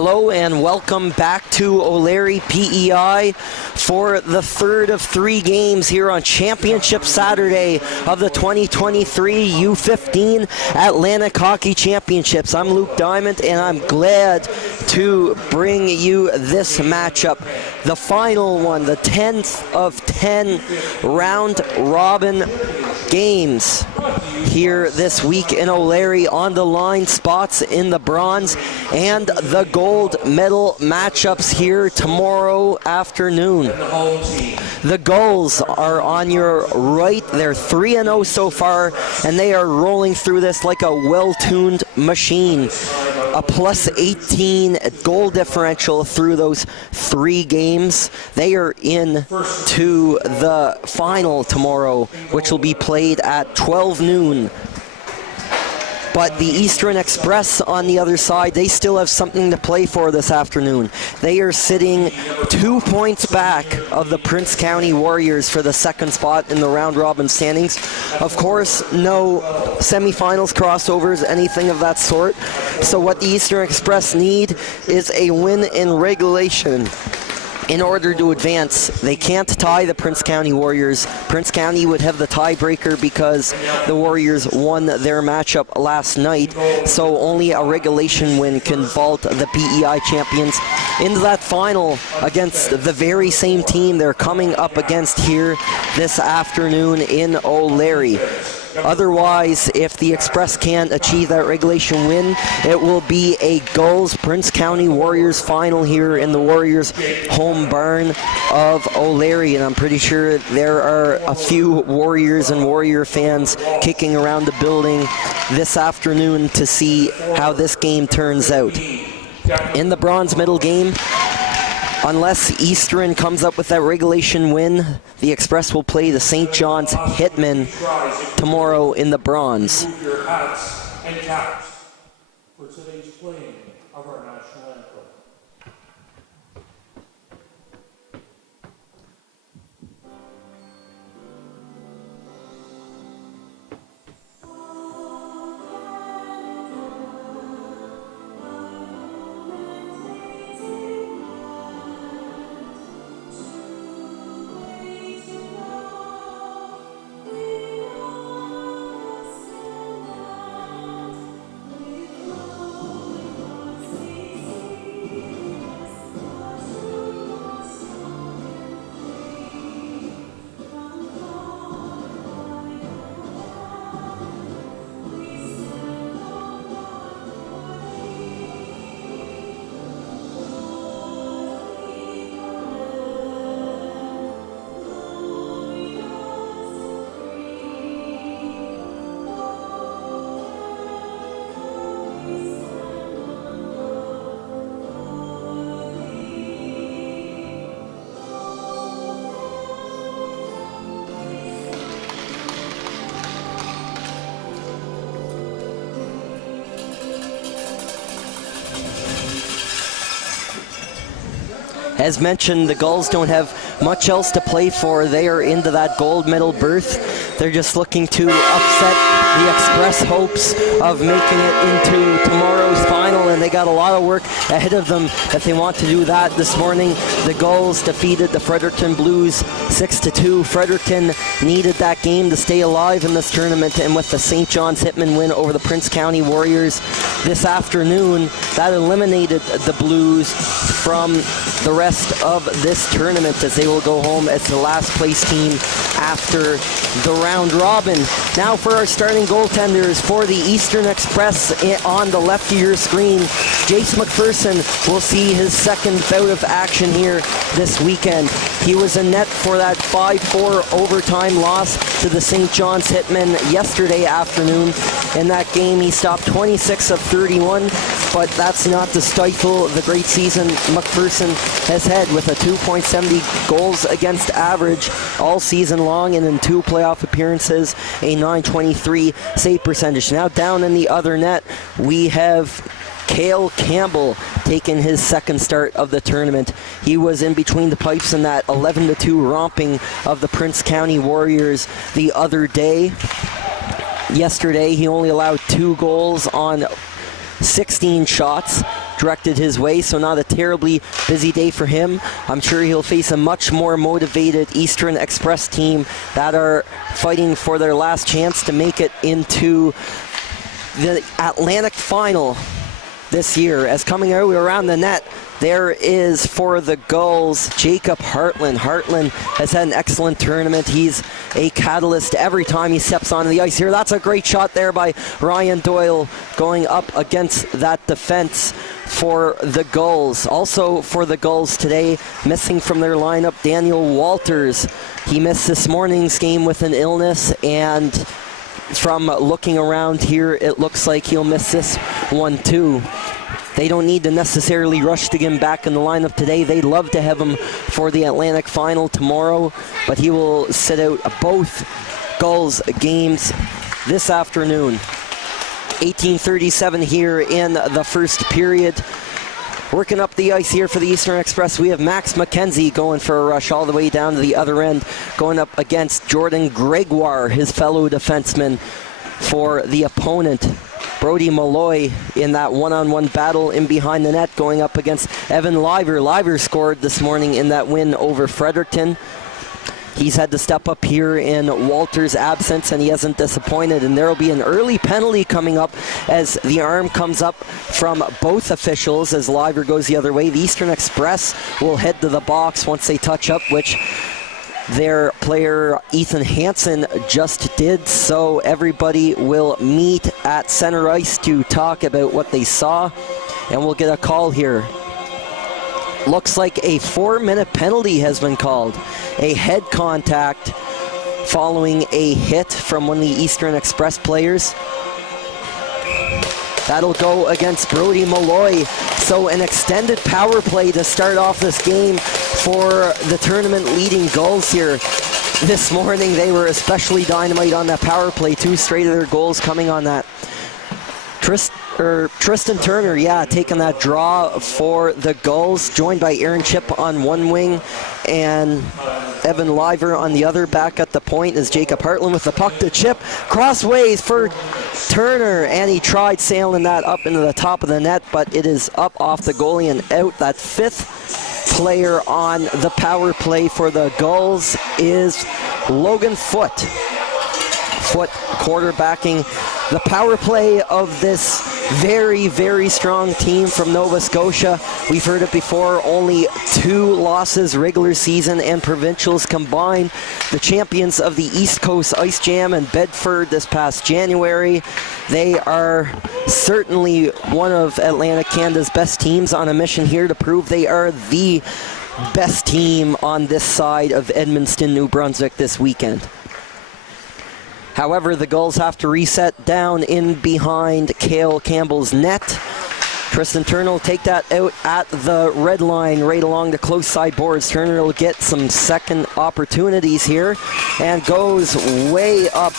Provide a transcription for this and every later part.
Hello and welcome back to O'Leary PEI for the third of three games here on Championship Saturday of the 2023 U15 Atlantic Hockey Championships. I'm Luke Diamond and I'm glad to bring you this matchup. The final one, the 10th of 10 round robin games here this week in O'Leary. On the line, spots in the bronze and the gold medal matchups here tomorrow afternoon. The Gulls are on your right. They're 3-0 so far, and they are rolling through this like a well-tuned machine. A plus 18 goal differential through those three games. They are in to the final tomorrow, which will be played at 12 noon. But the Eastern Express on the other side, they still have something to play for this afternoon. They are sitting 2 points back of the Prince County Warriors for the second spot in the round robin standings. Of course, no semifinals, crossovers, anything of that sort. So what the Eastern Express need is a win in regulation in order to advance. They can't tie the Prince County Warriors. Prince County would have the tiebreaker because the Warriors won their matchup last night, so only a regulation win can vault the PEI champions into that final against the very same team they're coming up against here this afternoon in O'Leary. Otherwise, if the Express can't achieve that regulation win, it will be a Gulls Prince County Warriors final here in the Warriors home barn of O'Leary, and I'm pretty sure there are a few Warriors and Warrior fans kicking around the building this afternoon to see how this game turns out. In the bronze medal game, unless Eastern comes up with that regulation win, the Express will play the St. John's Hitmen tomorrow in the bronze. Remove your hats and caps for today's playing of our national anthem. As mentioned, the Gulls don't have much else to play for. They are into that gold medal berth. They're just looking to upset the Express hopes of making it into tomorrow's final, and they got a lot of work ahead of them if they want to do that. This morning, the Gulls defeated the Fredericton Blues 6-2. Fredericton needed that game to stay alive in this tournament, and with the St. John's Hitmen win over the Prince County Warriors this afternoon, that eliminated the Blues from the rest of this tournament, as they will go home as the last place team after the round robin. Now for our starting goaltenders for the Eastern Express on the left of your screen, Jace McPherson will see his second bout of action here this weekend. He was in net for that 5-4 overtime loss to the St. John's Hitmen yesterday afternoon. In that game, he stopped 26 of 31, but that's not to stifle the great season McPherson has had with a 2.70 goals against average all season long, and in 2 playoff appearances, a .923 save percentage. Now down in the other net, we have Cale Campbell taking his second start of the tournament. He was in between the pipes in that 11-2 romping of the Prince County Warriors the other day. Yesterday, he only allowed 2 goals on 16 shots. directed his way, so not a terribly busy day for him. I'm sure he'll face a much more motivated Eastern Express team that are fighting for their last chance to make it into the Atlantic Final this year. As coming out around the net, there is for the Gulls, Jacob Hartland. Hartland has had an excellent tournament. He's a catalyst every time he steps onto the ice here. That's a great shot there by Ryan Doyle going up against that defense for the Gulls. Also for the Gulls today, missing from their lineup, Daniel Walters. He missed this morning's game with an illness, and from looking around here, it looks like he'll miss this one too. They don't need to necessarily rush to get him back in the lineup today. They'd love to have him for the Atlantic Final tomorrow, but he will sit out both Gulls games this afternoon. 18:37 here in the first period. Working up the ice here for the Eastern Express, we have Max McKenzie going for a rush all the way down to the other end, going up against Jordan Gregoire, his fellow defenseman for the opponent. Brody Malloy in that one-on-one battle in behind the net, going up against Evan Liver. Liver scored this morning in that win over Fredericton. He's had to step up here in Walter's absence, and he hasn't disappointed. And there will be an early penalty coming up as the arm comes up from both officials as Liver goes the other way. The Eastern Express will head to the box once they touch up, which their player Ethan Hansen just did, so everybody will meet at center ice to talk about what they saw, and we'll get a call here. Looks like a 4-minute penalty has been called. A head contact following a hit from one of the Eastern Express players. That'll go against Brody Malloy. So an extended power play to start off this game for the tournament leading Gulls here. This morning they were especially dynamite on that power play. 2 straight of their goals coming on that. Tristan Turner, taking that draw for the Gulls, joined by Aaron Chip on one wing and Evan Liver on the other. Back at the point is Jacob Hartland with the puck to Chip. Crossways for Turner, and he tried sailing that up into the top of the net, but it is up off the goalie and out. That 5th player on the power play for the Gulls is Logan Foote. Foote quarterbacking the power play of this very, very strong team from Nova Scotia. We've heard it before, only 2 losses regular season and provincials combined. The champions of the East Coast Ice Jam in Bedford this past January. They are certainly one of Atlantic Canada's best teams on a mission here to prove they are the best team on this side of Edmundston, New Brunswick this weekend. However, the Gulls have to reset down in behind Cale Campbell's net. Tristan Turner will take that out at the red line right along the close side boards. Turner will get some second opportunities here and goes way up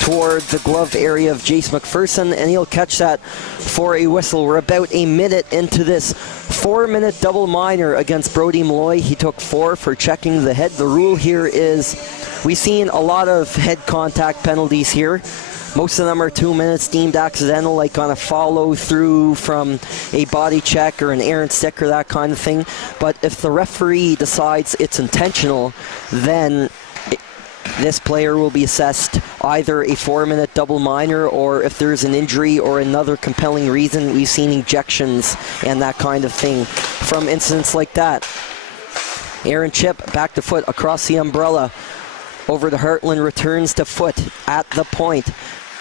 toward the glove area of Jace McPherson, and he'll catch that for a whistle. We're about a minute into this 4-minute double minor against Brody Malloy. He took 4 for checking the head. The rule here is we've seen a lot of head contact penalties here. Most of them are 2 minutes deemed accidental, like on a follow through from a body check or an errant stick or that kind of thing. But if the referee decides it's intentional, then this player will be assessed either a 4-minute double minor, or if there's an injury or another compelling reason. We've seen ejections and that kind of thing from incidents like that. Aaron Chip back to Foote across the umbrella. Over to Hartland, returns to Foote at the point.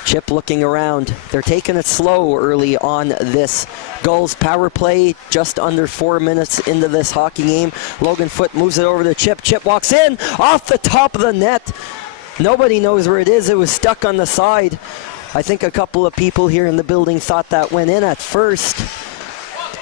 Chip looking around. They're taking it slow early on this Gulls power play. Just under 4 minutes into this hockey game. Logan Foote moves it over to Chip. Chip walks in off the top of the net. Nobody knows where it is. It was stuck on the side. I think a couple of people here in the building thought that went in at first.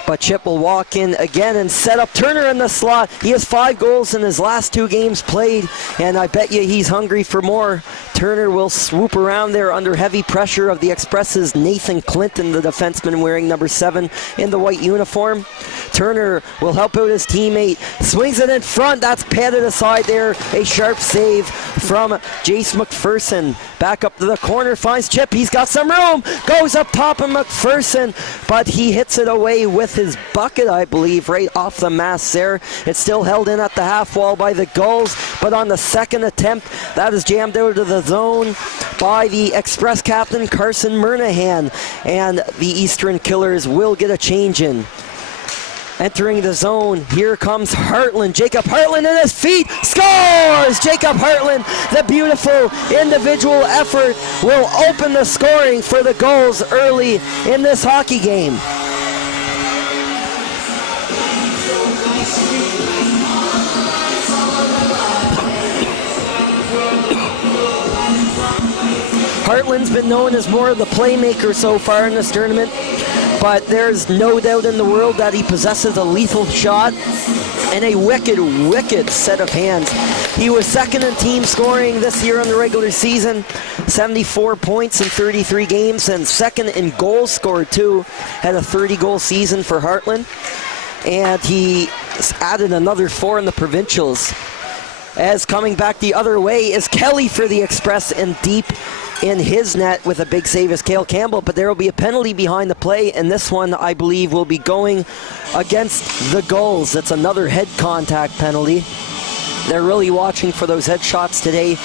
But Chip will walk in again and set up Turner in the slot. He has 5 goals in his last 2 games played, and I bet you he's hungry for more. Turner will swoop around there under heavy pressure of the Express's Nathan Clinton, the defenseman wearing number 7 in the white uniform. Turner will help out his teammate, swings it in front, that's padded aside there. A sharp save from Jace McPherson. Back up to the corner, finds Chip, he's got some room, goes up top of McPherson, but he hits it away with his bucket, I believe, right off the mask there. It's still held in at the half wall by the Gulls, but on the second attempt, that is jammed out of the zone by the Express captain Carson Murnahan, and the Eastern Killers will get a change in. Entering the zone, here comes Hartland. Jacob Hartland in his feet, scores! Jacob Hartland, the beautiful individual effort, will open the scoring for the Gulls early in this hockey game. Hartland's been known as more of the playmaker so far in this tournament, but there's no doubt in the world that he possesses a lethal shot and a wicked, wicked set of hands. He was second in team scoring this year in the regular season, 74 points in 33 games, and second in goals scored too. Had a 30-goal season for Hartland, and he added another 4 in the provincials. As coming back the other way is Kelly for the Express, and deep in his net with a big save is Cale Campbell, but there will be a penalty behind the play, and this one I believe will be going against the Gulls. It's another head contact penalty. They're really watching for those head shots today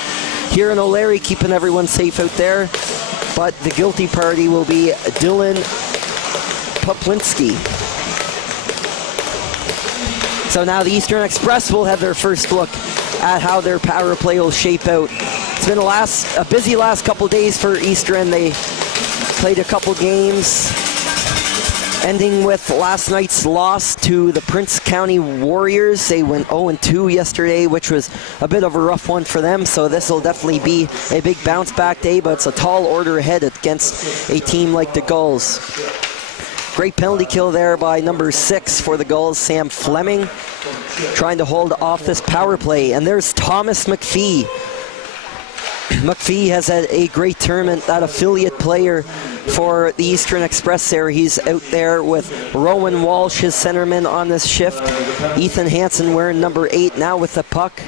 here in O'Leary, keeping everyone safe out there, but the guilty party will be Dylan Poplinski. So now the Eastern Express will have their first look at how their power play will shape out. It's been a busy last couple days for Eastern. They played a couple games, ending with last night's loss to the Prince County Warriors. They went 0-2 yesterday, which was a bit of a rough one for them, so this will definitely be a big bounce back day, but it's a tall order ahead against a team like the Gulls. Great penalty kill there by number 6 for the Gulls, Sam Fleming, trying to hold off this power play. And there's Thomas McPhee. McPhee has had a great tournament, that affiliate player for the Eastern Express there. He's out there with Rowan Walsh, his centerman on this shift. Ethan Hansen wearing number 8 now with the puck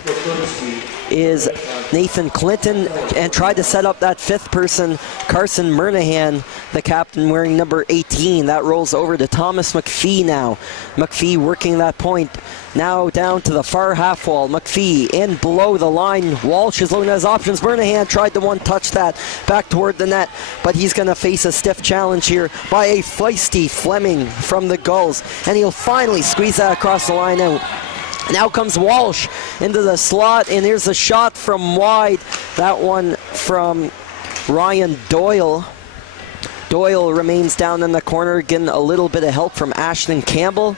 is Nathan Clinton, and tried to set up that 5th person, Carson Murnahan, the captain wearing number 18. That rolls over to Thomas McPhee now. McPhee working that point. Now down to the far half wall. McPhee in below the line. Walsh is looking at his options. Murnahan tried to one-touch that back toward the net, but he's going to face a stiff challenge here by a feisty Fleming from the Gulls, and he'll finally squeeze that across the line out. Now comes Walsh into the slot, and here's a shot from wide. That one from Ryan Doyle. Doyle remains down in the corner, getting a little bit of help from Ashton Campbell.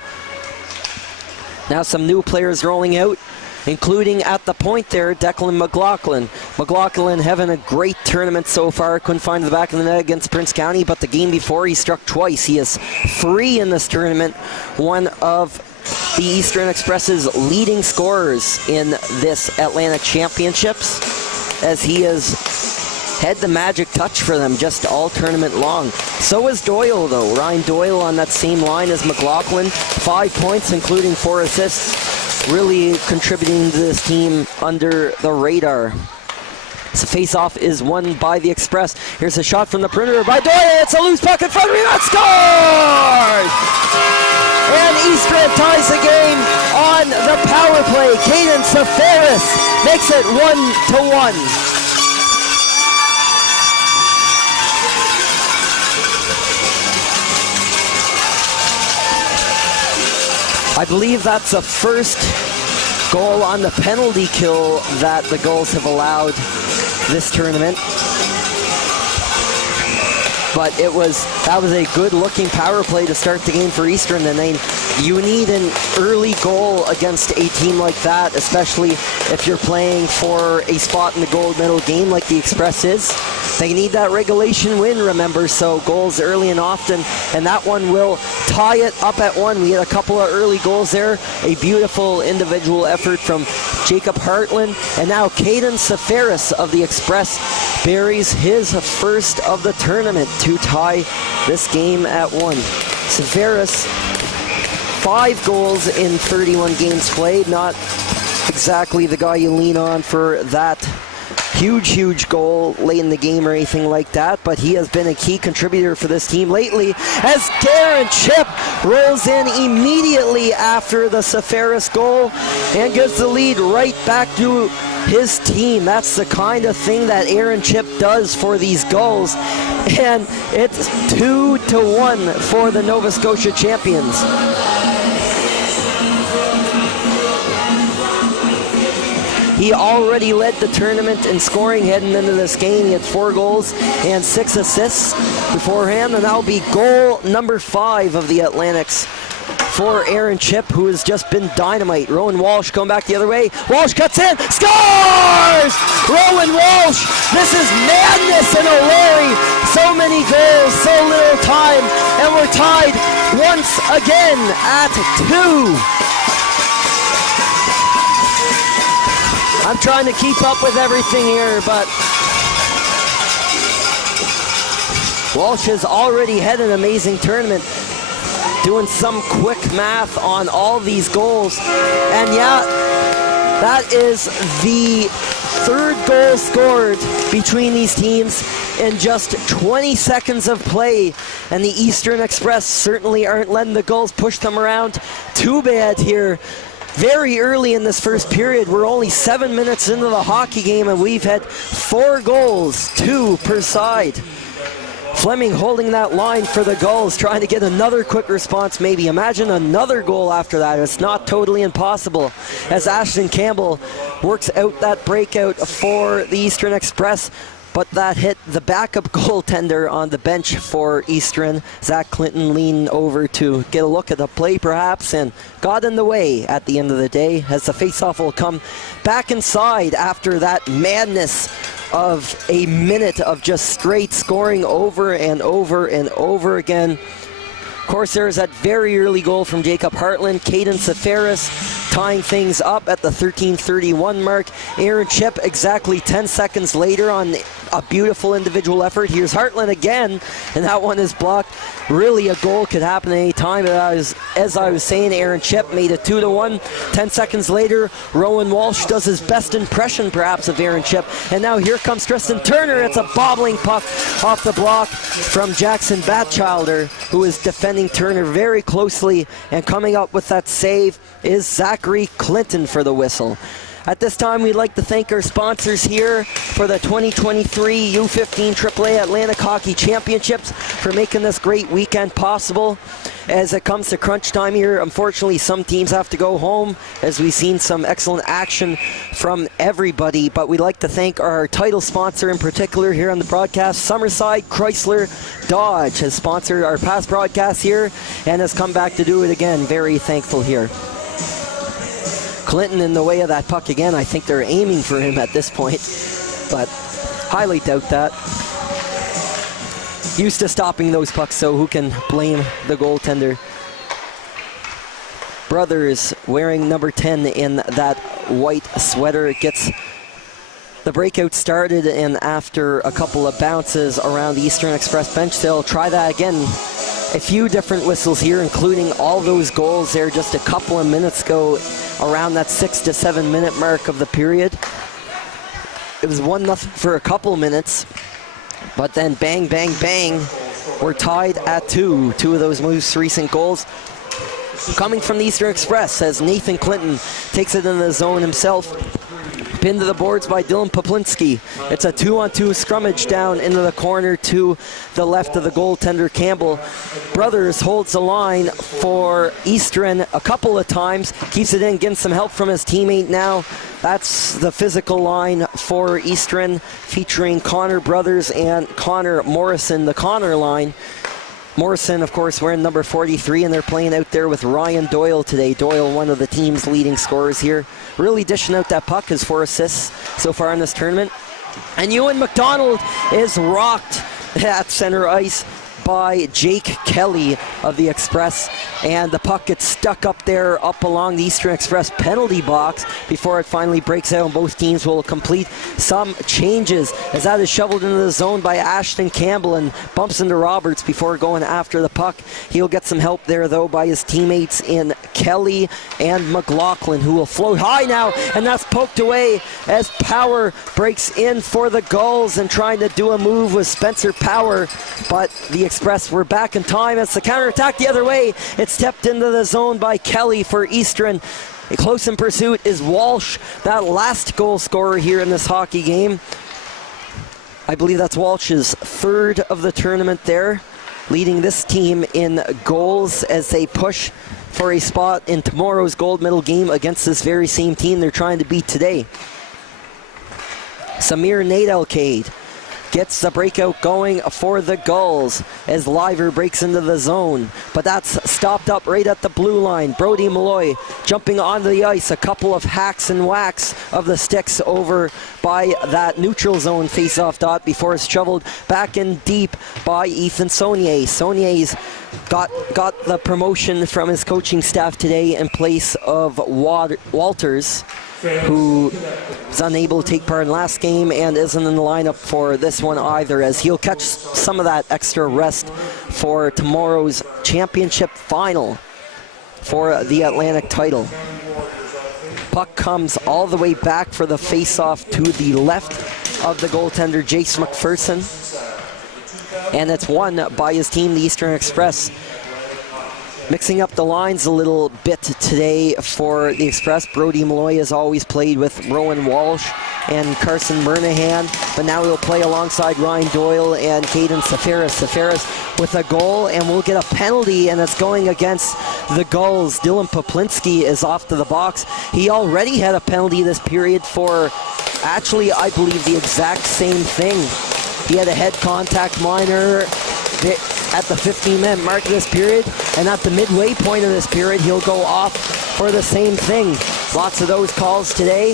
Now some new players rolling out, including at the point there, Declan McLaughlin. McLaughlin having a great tournament so far. Couldn't find the back of the net against Prince County, but the game before he struck twice. He is 3 in this tournament, one of the Eastern Express's leading scorers in this Atlantic Championships, as he has had the magic touch for them just all tournament long. So is Doyle, though. Ryan Doyle on that same line as McLaughlin. 5 points, including 4 assists, really contributing to this team under the radar. So face-off is won by the Express. Here's a shot from the perimeter by Doyle. It's a loose puck in front of him. That's scored! And Eastern ties the game on the power play. Caden Safaris makes it 1-1. I believe that's the first goal on the penalty kill that the Gulls have allowed this tournament. But that was a good looking power play to start the game for Eastern, and they You need an early goal against a team like that, especially if you're playing for a spot in the gold medal game like the Express is. They need that regulation win, remember, so goals early and often, and that one will tie it up at 1. We had a couple of early goals there, a beautiful individual effort from Jacob Hartland, and now Caden Safaris of the Express buries his first of the tournament to tie this game at 1. Safaris, 5 goals in 31 games played. Not exactly the guy you lean on for that huge goal late in the game or anything like that, but he has been a key contributor for this team lately as Aaron Chip rolls in immediately after the Safaris goal and gives the lead right back to his team. That's the kind of thing that Aaron Chip does for these Gulls, and it's 2-1 for the Nova Scotia champions. He already led the tournament in scoring heading into this game. He had 4 goals and 6 assists beforehand, and that'll be goal number 5 of the Atlantics for Aaron Chip, who has just been dynamite. Rowan Walsh going back the other way. Walsh cuts in, scores! Rowan Walsh, this is madness in O'Leary. So many goals, so little time, and we're tied once again at 2. I'm trying to keep up with everything here, but Walsh has already had an amazing tournament, doing some quick math on all these goals. And yeah, that is the 3rd goal scored between these teams in just 20 seconds of play. And the Eastern Express certainly aren't letting the Gulls push them around too bad here. Very early in this first period, we're only 7 minutes into the hockey game, and we've had 4 goals, 2 per side. Fleming holding that line for the Gulls, trying to get another quick response maybe. Imagine another goal after that. It's not totally impossible as Ashton Campbell works out that breakout for the Eastern Express. But that hit the backup goaltender on the bench for Eastern. Zach Clinton leaned over to get a look at the play perhaps and got in the way at the end of the day, as the faceoff will come back inside after that madness of a minute of just straight scoring over and over and over again. Of course, there's that very early goal from Jacob Hartland. Caden Safaris tying things up at the 13:31 mark. Aaron Chip exactly 10 seconds later on a beautiful individual effort. Here's Hartland again, and that one is blocked. Really, a goal could happen at any time. As I was saying, Aaron Chip made it 2-1. 10 seconds later, Rowan Walsh does his best impression, perhaps, of Aaron Chip. And now here comes Tristan Turner. It's a bobbling puck off the block from Jackson Batchelder, who is defending Turner very closely. And coming up with that save is Zachary Clinton for the whistle. At this time, we'd like to thank our sponsors here for the 2023 U15 AAA Atlantic Hockey Championships for making this great weekend possible. As it comes to crunch time here, unfortunately, some teams have to go home, as we've seen some excellent action from everybody. But we'd like to thank our title sponsor in particular here on the broadcast. Summerside Chrysler Dodge has sponsored our past broadcasts here and has come back to do it again. Very thankful here. Clinton in the way of that puck again. I think they're aiming for him at this point, but highly doubt that. Used to stopping those pucks, so who can blame the goaltender? Brothers wearing number 10 in that white sweater gets the breakout started, and after a couple of bounces around the Eastern Express bench, they'll try that again. A few different whistles here, including all those goals there just a couple of minutes ago, around that 6 to 7 minute mark of the period. It was 1-0 for a couple minutes, but then bang, bang, bang, we're tied at 2. 2 of those most recent goals coming from the Eastern Express as Nathan Clinton takes it in the zone himself. Pinned to the boards by Dylan Poplinski. It's a 2-on-2 scrummage down into the corner to the left of the goaltender Campbell. Brothers holds the line for Eastern a couple of times, keeps it in, getting some help from his teammate now. That's the physical line for Eastern, featuring Connor Brothers and Connor Morrison, the Connor line. Morrison, of course, wearing number 43, and they're playing out there with Ryan Doyle today. Doyle, one of the team's leading scorers here. Really dishing out that puck, his 4 assists so far in this tournament. And Ewan McDonald is rocked at center ice by Jake Kelly of the Express, and the puck gets stuck up there, up along the Eastern Express penalty box before it finally breaks out, and both teams will complete some changes as that is shoveled into the zone by Ashton Campbell and bumps into Roberts before going after the puck. He'll get some help there though by his teammates in Kelly and McLaughlin, who will float high now, and that's poked away as Power breaks in for the Gulls and trying to do a move with Spencer Power, but the Express were back in time as the counterattack the other way. It's stepped into the zone by Kelly for Eastern. Close in pursuit is Walsh, that last goal scorer here in this hockey game. I believe that's Walsh's 3rd of the tournament there, leading this team in goals as they push for a spot in tomorrow's gold medal game against this very same team they're trying to beat today. Samir Nadelcade gets the breakout going for the Gulls as Liver breaks into the zone, but that's stopped up right at the blue line. Brody Malloy jumping onto the ice, a couple of hacks and whacks of the sticks over by that neutral zone face-off dot before it's shoveled back in deep by Ethan Saunier. Saunier's got the promotion from his coaching staff today in place of Walters, who was unable to take part in last game and isn't in the lineup for this one either, as he'll catch some of that extra rest for tomorrow's championship final for the Atlantic title. Puck comes all the way back for the face-off to the left of the goaltender, Jace McPherson, and it's won by his team, the Eastern Express. Mixing up the lines a little bit today for the Express. Brody Malloy has always played with Rowan Walsh and Carson Murnahan, but now he'll play alongside Ryan Doyle and Caden Safaris. Safaris with a goal, and we'll get a penalty, and it's going against the Gulls. Dylan Poplinski is off to the box. He already had a penalty this period for, actually, I believe the exact same thing. He had a head contact minor at the 15-minute mark of this period, and at the midway point of this period, he'll go off for the same thing. Lots of those calls today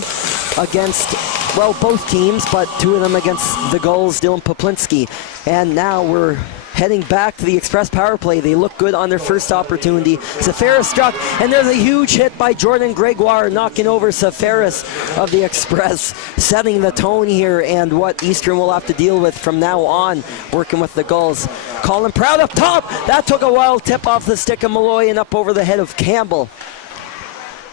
against, well, both teams, but 2 of them against the Gulls, Dylan Poplinski. And now we're heading back to the Express power play. They look good on their first opportunity. Safaris struck, and there's a huge hit by Jordan Gregoire, knocking over Safaris of the Express, setting the tone here and what Eastern will have to deal with from now on, working with the Gulls. Colin Proud up top. That took a wild tip off the stick of Malloy and up over the head of Campbell.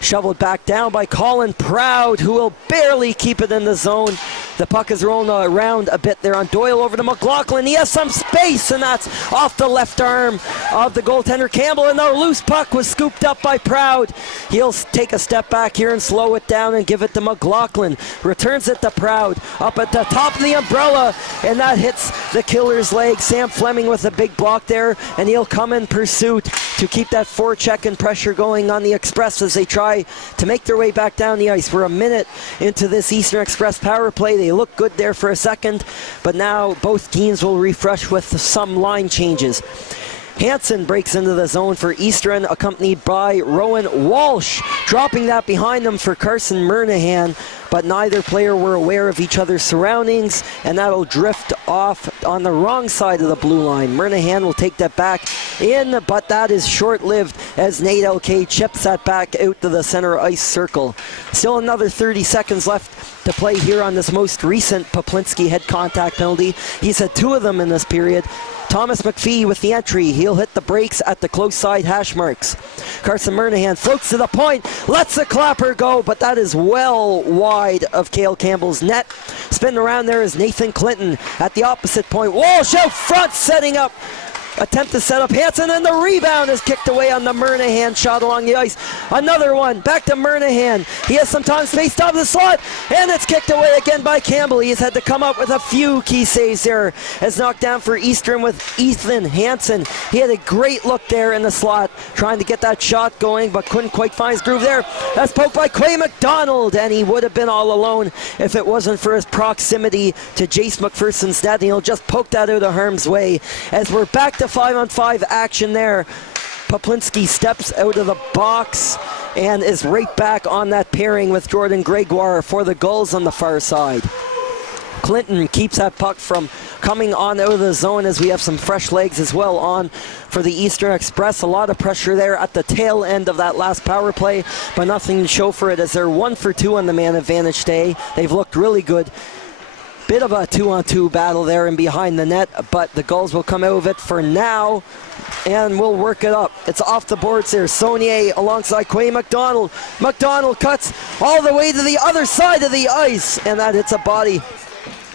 Shoveled back down by Colin Proud, who will barely keep it in the zone. The puck is rolling around a bit there on Doyle over to McLaughlin. He has some space, and that's off the left arm of the goaltender Campbell, and the loose puck was scooped up by Proud. He'll take a step back here and slow it down and give it to McLaughlin. Returns it to Proud, up at the top of the umbrella, and that hits the killer's leg. Sam Fleming with a big block there, and he'll come in pursuit to keep that forecheck and pressure going on the Express as they try to make their way back down the ice. We're a minute into this Eastern Express power play. They look good there for a second, but now both teams will refresh with some line changes. Hansen breaks into the zone for Eastern, accompanied by Rowan Walsh, dropping that behind them for Carson Murnahan, but neither player were aware of each other's surroundings, and that'll drift off on the wrong side of the blue line. Murnahan will take that back in, but that is short-lived as Nate LK chips that back out to the center ice circle. Still another 30 seconds left to play here on this most recent Poplinski head contact penalty. He's had 2 of them in this period. Thomas McPhee with the entry. He'll hit the brakes at the close side hash marks. Carson Murnahan floats to the point, lets the clapper go, but that is well wide of Cale Campbell's net. Spinning around there is Nathan Clinton at the opposite point. Walsh out front, setting up. Attempt to set up Hansen, and the rebound is kicked away on the Murnahan shot along the ice. Another one, back to Murnahan. He has some time spaced out of the slot, and it's kicked away again by Campbell. He has had to come up with a few key saves there, as knocked down for Eastern with Ethan Hansen. He had a great look there in the slot, trying to get that shot going, but couldn't quite find his groove there. That's poked by Quay McDonald, and he would have been all alone if it wasn't for his proximity to Jace McPherson's net, and he'll just poke that out of harm's way. As we're back to to 5-on-5 action there. Poplinski steps out of the box and is right back on that pairing with Jordan Gregoire for the Gulls on the far side. Clinton keeps that puck from coming on out of the zone as we have some fresh legs as well on for the Eastern Express. A lot of pressure there at the tail end of that last power play, but nothing to show for it as they're 1 for 2 on the man advantage day. They've looked really good. Bit of a 2-on-2 battle there and behind the net, but the Gulls will come out of it for now and we'll work it up. It's off the boards here. Saunier alongside Quay McDonald. McDonald cuts all the way to the other side of the ice, and that hits a body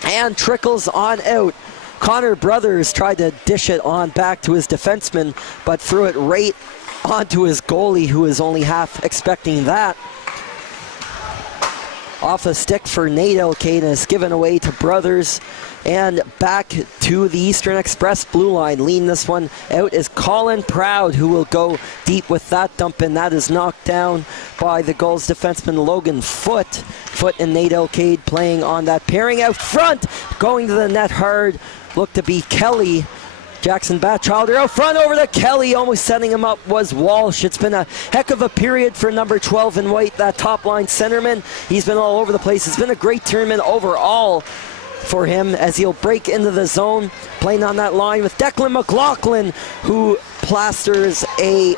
and trickles on out. Connor Brothers tried to dish it on back to his defenseman, but threw it right onto his goalie, who is only half expecting that. Off a stick for Nate Elkane is given away to Brothers. And back to the Eastern Express blue line. Leading this one out is Colin Proud, who will go deep with that dump in. That is knocked down by the Gulls defenseman Logan Foote. Foote and Nate Elkade playing on that pairing out front. Going to the net hard. Looked to be Kelly. Jackson Batchelder out front over to Kelly. Almost setting him up was Walsh. It's been a heck of a period for number 12 in white, that top line centerman. He's been all over the place. It's been a great tournament overall for him as he'll break into the zone, playing on that line with Declan McLaughlin, who plasters a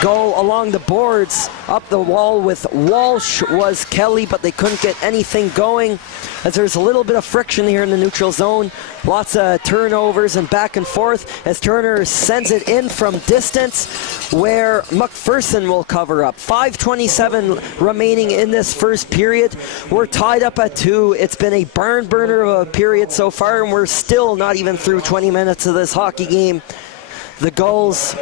goal along the boards. Up the wall with Walsh was Kelly, but they couldn't get anything going as there's a little bit of friction here in the neutral zone. Lots of turnovers and back and forth as Turner sends it in from distance where McPherson will cover up. 5:27 remaining in this first period. We're tied up at 2. It's been a barn burner of a period so far, and we're still not even through 20 minutes of this hockey game. The Gulls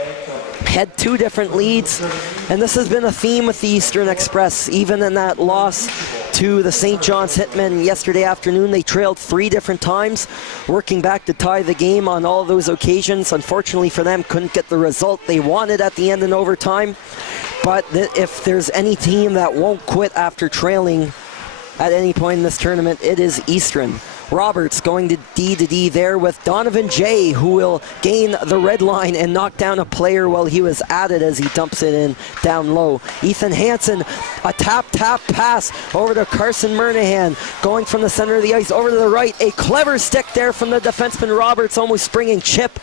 had 2 different leads, and this has been a theme with the Eastern Express. Even in that loss to the St. John's Hitmen yesterday afternoon, they trailed 3 different times, working back to tie the game on all those occasions. Unfortunately for them, couldn't get the result they wanted at the end in overtime. But if there's any team that won't quit after trailing at any point in this tournament, it is Eastern. Roberts going to D there with Donovan J, who will gain the red line and knock down a player while he was at it as he dumps it in down low. Ethan Hansen, a tap pass over to Carson Murnahan, going from the center of the ice over to the right. A clever stick there from the defenseman Roberts, almost springing chip,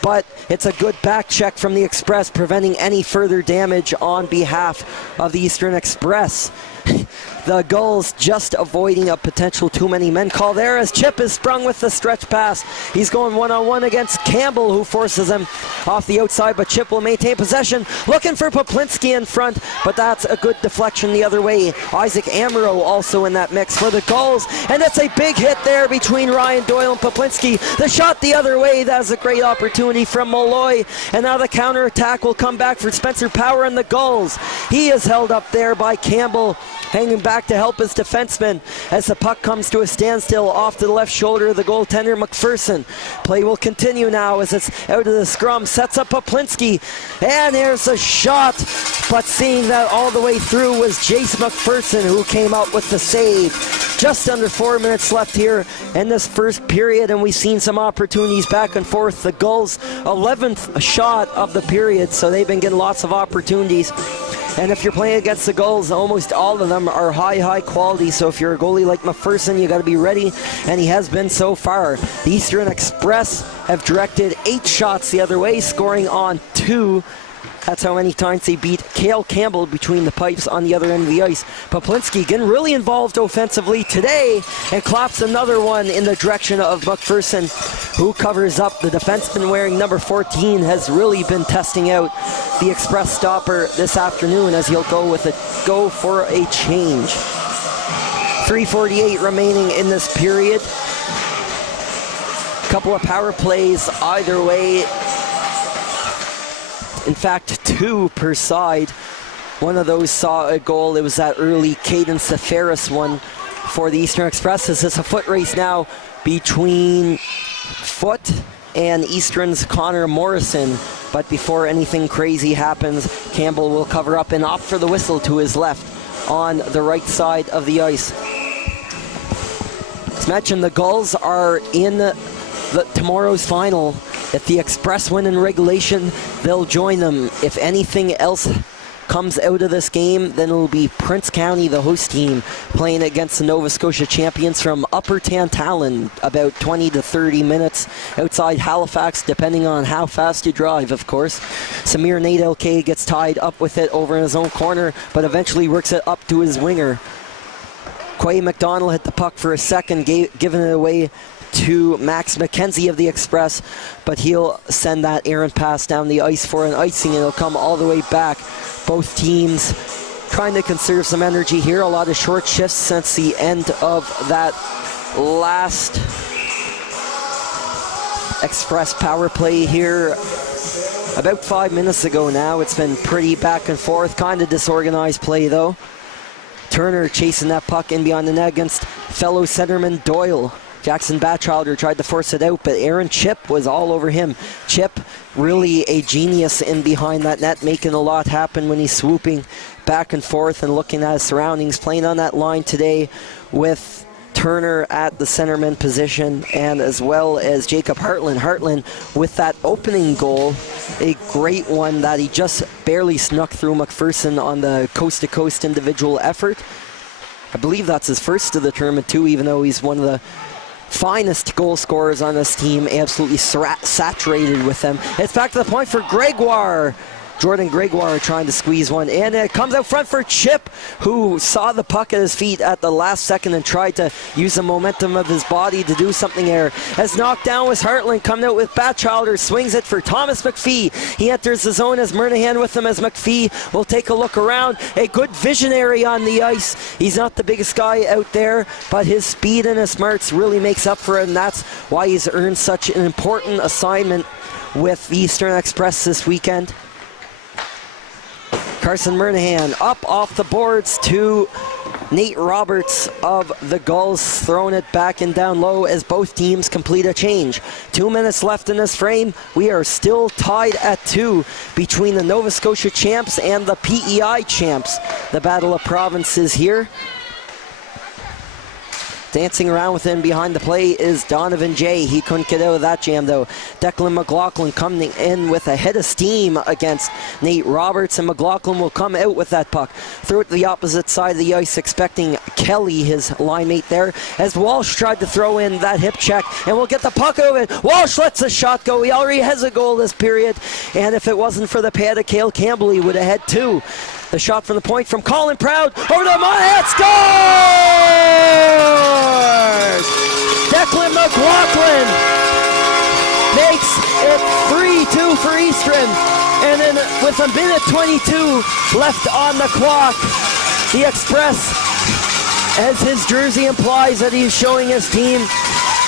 but it's a good back check from the Express, preventing any further damage on behalf of the Eastern Express. The Gulls just avoiding a potential too many men call there as Chip is sprung with the stretch pass. He's going one-on-one against Campbell, who forces him off the outside, but Chip will maintain possession, looking for Poplinski in front, but that's a good deflection the other way. Isaac Amaro also in that mix for the Gulls, and it's a big hit there between Ryan Doyle and Poplinski. The shot the other way, that's a great opportunity from Molloy, and now the counterattack will come back for Spencer Power and the Gulls. He is held up there by Campbell, hanging back to help his defenseman as the puck comes to a standstill off to the left shoulder of the goaltender McPherson. Play will continue now as it's out of the scrum, sets up Poplinski, and there's a shot, but seeing that all the way through was Jace McPherson, who came out with the save. Just under 4 minutes left here in this first period, and we've seen some opportunities back and forth. The Gulls' 11th shot of the period, so they've been getting lots of opportunities. And if you're playing against the Gulls, almost all of them are high quality. So if you're a goalie like McPherson, you got to be ready, and he has been so far. The Eastern Express have directed 8 shots the other way, scoring on 2. That's how many times they beat Cale Campbell between the pipes on the other end of the ice. Poplinski getting really involved offensively today and claps another one in the direction of McPherson, who covers up. The defenseman wearing number 14 has really been testing out the Express stopper this afternoon as he'll go for a change. 3:48 remaining in this period. Couple of power plays either way. In fact, 2 per side. One of those saw a goal. It was that early Caden Seferis one for the Eastern Express. This is a foot race now between Foote and Eastern's Connor Morrison. But before anything crazy happens, Campbell will cover up and opt for the whistle to his left on the right side of the ice. As mentioned, the Gulls are in tomorrow's final If the Express win in regulation, they'll join them. If anything else comes out of this game, then it'll be Prince County, the host team, playing against the Nova Scotia champions from Upper Tantallon, about 20 to 30 minutes outside Halifax, depending on how fast you drive, of course. Samir Nate gets tied up with it over in his own corner, but eventually works it up to his winger. Quay McDonald hit the puck for a second, giving it away to Max McKenzie of the Express, but he'll send that errant pass down the ice for an icing, and it'll come all the way back. Both teams trying to conserve some energy here. A lot of short shifts since the end of that last Express power play here about 5 minutes ago now. It's been pretty back and forth, kind of disorganized play though. Turner chasing that puck in beyond the net against fellow centerman Doyle. Jackson Batchelder tried to force it out, but Aaron Chip was all over him. Chip, really a genius in behind that net, making a lot happen when he's swooping back and forth and looking at his surroundings. Playing on that line today with Turner at the centerman position, and as well as Jacob Hartland. Hartland with that opening goal, a great one that he just barely snuck through McPherson on the coast-to-coast individual effort. I believe that's his first of the tournament too, even though he's one of the finest goal scorers on this team, absolutely saturated with them. It's back to the point for Gregoire. Jordan Gregoire trying to squeeze one in. It comes out front for Chip, who saw the puck at his feet at the last second and tried to use the momentum of his body to do something there. As knocked down was Hartland, coming out with Batchelder, swings it for Thomas McPhee. He enters the zone as Murnahan with him, as McPhee will take a look around. A good visionary on the ice. He's not the biggest guy out there, but his speed and his smarts really makes up for it, and that's why he's earned such an important assignment with the Eastern Express this weekend. Carson Murnahan up off the boards to Nate Roberts of the Gulls, throwing it back and down low as both teams complete a change. 2 minutes left in this frame. We are still tied at 2 between the Nova Scotia champs and the PEI champs. The Battle of Provinces here. Dancing around with him behind the play is Donovan Jay. He couldn't get out of that jam though. Declan McLaughlin coming in with a head of steam against Nate Roberts, and McLaughlin will come out with that puck. Throw it to the opposite side of the ice, expecting Kelly, his line mate there, as Walsh tried to throw in that hip check, and we'll get the puck out of it. Walsh lets the shot go. He already has a goal this period, and if it wasn't for the pad of Cale Campbell, he would have had 2. The shot from the point from Colin Proud over to Monahan, scores! Declan McLaughlin makes it 3-2 for Eastern, and then with a minute 22 left on the clock, the Express, as his jersey implies that he's showing his team,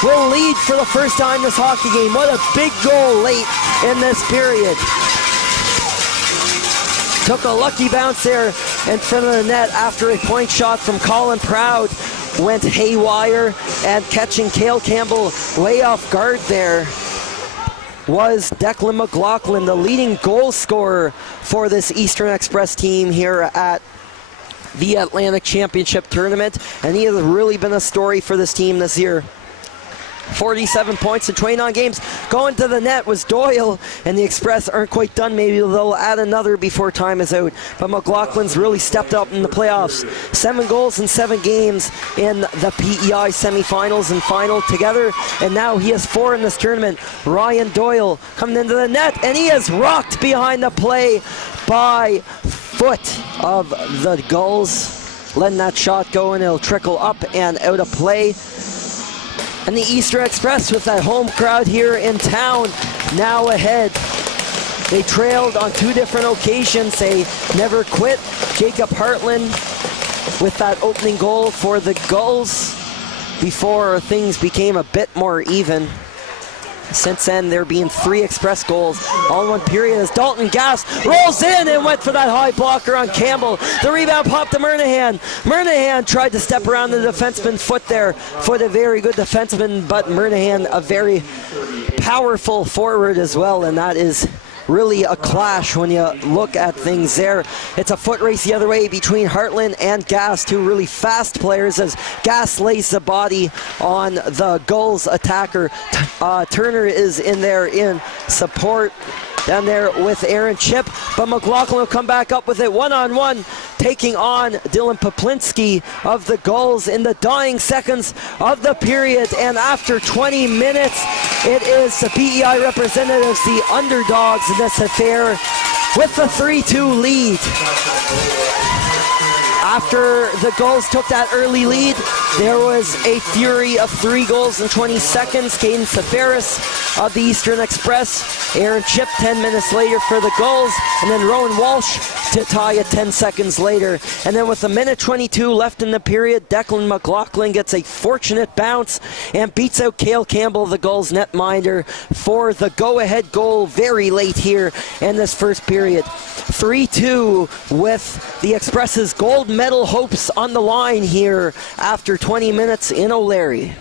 will lead for the first time this hockey game. What a big goal late in this period. Took a lucky bounce there in front of the net after a point shot from Colin Proud went haywire, and catching Cale Campbell way off guard there was Declan McLaughlin, the leading goal scorer for this Eastern Express team here at the Atlantic Championship Tournament, and he has really been a story for this team this year. 47 points in 29 games. Going to the net was Doyle, and the Express aren't quite done. Maybe they'll add another before time is out. But McLaughlin's really stepped up in the playoffs. 7 goals in 7 games in the PEI semifinals and final together, and now he has 4 in this tournament. Ryan Doyle coming into the net, and he is rocked behind the play by foot of the Gulls. Letting that shot go, and it'll trickle up and out of play. And the Eastern Express, with that home crowd here in town, now ahead. They trailed on 2 different occasions. They never quit. Jacob Hartland with that opening goal for the Gulls before things became a bit more even. Since then, there being 3 Express goals all in one period as Dalton Gass rolls in and went for that high blocker on Campbell. The rebound popped to Murnahan. Murnahan tried to step around the defenseman's foot there for the very good defenseman, but Murnahan, a very powerful forward as well, and that is really a clash when you look at things there. It's a foot race the other way between Heartland and Gas, two really fast players, as Gas lays the body on the Gulls attacker. Turner is in there in support down there with Aaron Chip, but McLaughlin will come back up with it one-on-one, taking on Dylan Poplinski of the Gulls in the dying seconds of the period. And after 20 minutes, it is the PEI representatives, the underdogs in this affair, with the 3-2 lead. After the Gulls took that early lead, there was a fury of 3 goals in 20 seconds. Caden Safaris of the Eastern Express, Aaron Chip 10 minutes later for the Gulls, and then Rowan Walsh to tie it 10 seconds later. And then with a minute 22 left in the period, Declan McLaughlin gets a fortunate bounce and beats out Cale Campbell, the Gulls netminder, for the go-ahead goal very late here in this first period. 3-2 with the Express's gold medal hopes on the line here after 20 minutes in O'Leary.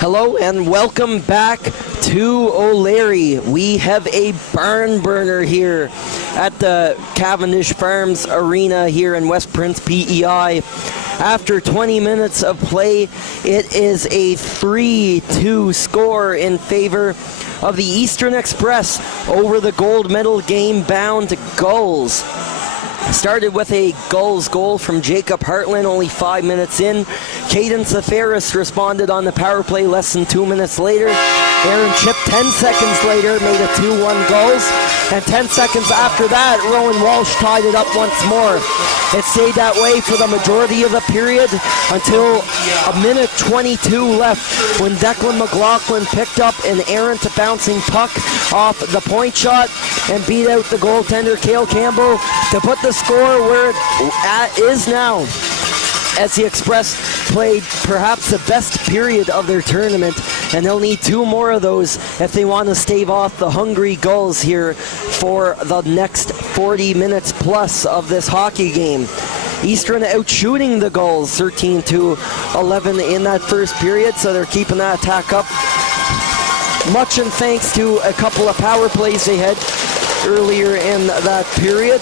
Hello and welcome back to O'Leary. We have a barn burner here at the Cavendish Farms Arena here in West Prince, PEI. After 20 minutes of play, it is a 3-2 score in favor of the Eastern Express over the gold medal game-bound Gulls. Started with a Gulls goal from Jacob Hartland only 5 minutes in. Caden Safaris responded on the power play less than 2 minutes later. Aaron Chip 10 seconds later made it 2-1 Gulls. And 10 seconds after that, Rowan Walsh tied it up once more. It stayed that way for the majority of the period until a minute 22 left when Declan McLaughlin picked up an errant bouncing puck off the point shot and beat out the goaltender Cale Campbell to put the score where it is now, as the Express played perhaps the best period of their tournament, and they'll need 2 more of those if they want to stave off the hungry Gulls here for the next 40 minutes plus of this hockey game. Eastern outshooting the Gulls 13-11 in that first period, so they're keeping that attack up. Much in thanks to a couple of power plays they had earlier in that period.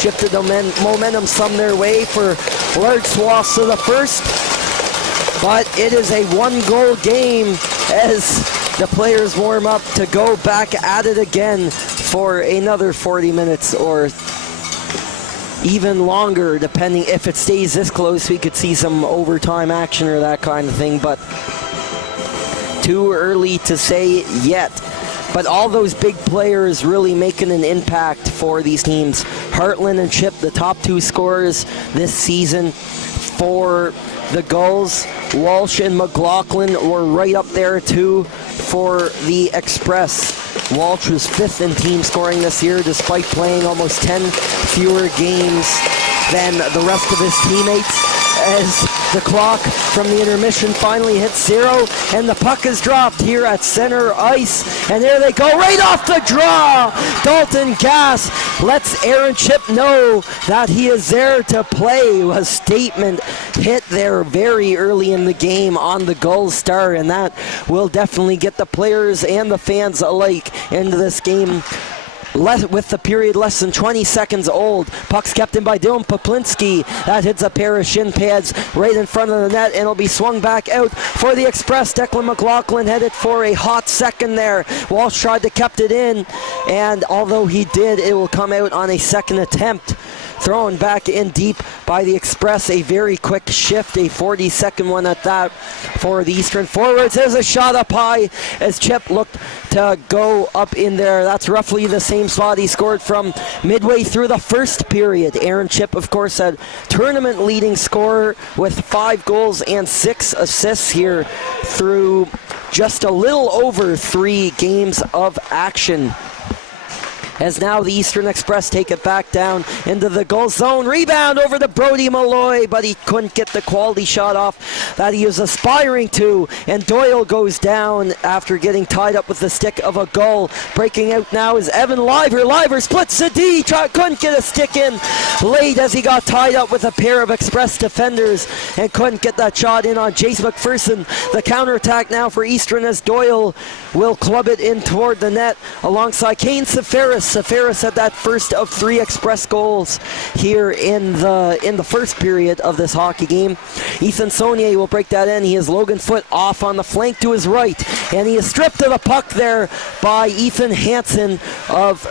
Shifted the momentum some their way for large swaths of the first. But it is a 1-goal game as the players warm up to go back at it again for another 40 minutes or even longer, depending. If it stays this close, we could see some overtime action or that kind of thing, but too early to say yet. But all those big players really making an impact for these teams. Hartland and Chip, the top 2 scorers this season for the Gulls. Walsh and McLaughlin were right up there too for the Express. Walsh was 5th in team scoring this year despite playing almost 10 fewer games than the rest of his teammates, as the clock from the intermission finally hits 0 and the puck is dropped here at center ice, and there they go right off the draw. Dalton Gass lets Aaron Chip know that he is there to play. A statement hit there very early in the game on the Gulls star, and that will definitely get the players and the fans alike into this game. With the period less than 20 seconds old, puck's kept in by Dylan Poplinski. That hits a pair of shin pads right in front of the net, and it'll be swung back out for the Express. Declan McLaughlin headed for a hot second there. Walsh tried to kept it in, and although he did, it will come out on a second attempt. Thrown back in deep by the Express. A very quick shift, a 40-second one at that for the Eastern forwards. There's a shot up high as Chip looked to go up in there. That's roughly the same spot he scored from midway through the first period. Aaron Chip, of course, a tournament leading scorer with 5 goals and 6 assists here through just a little over 3 games of action. As now the Eastern Express take it back down into the goal zone. Rebound over to Brody Malloy, but he couldn't get the quality shot off that he was aspiring to. And Doyle goes down after getting tied up with the stick of a Gull. Breaking out now is Evan Liver. Liver splits the D. Couldn't get a stick in late as he got tied up with a pair of Express defenders and couldn't get that shot in on Jace McPherson. The counterattack now for Eastern as Doyle will club it in toward the net alongside Kane Safaris. Safaris had that first of 3 Express goals here in the first period of this hockey game. Ethan Saunier will break that in. He has Logan Foote off on the flank to his right, and he is stripped of the puck there by Ethan Hansen of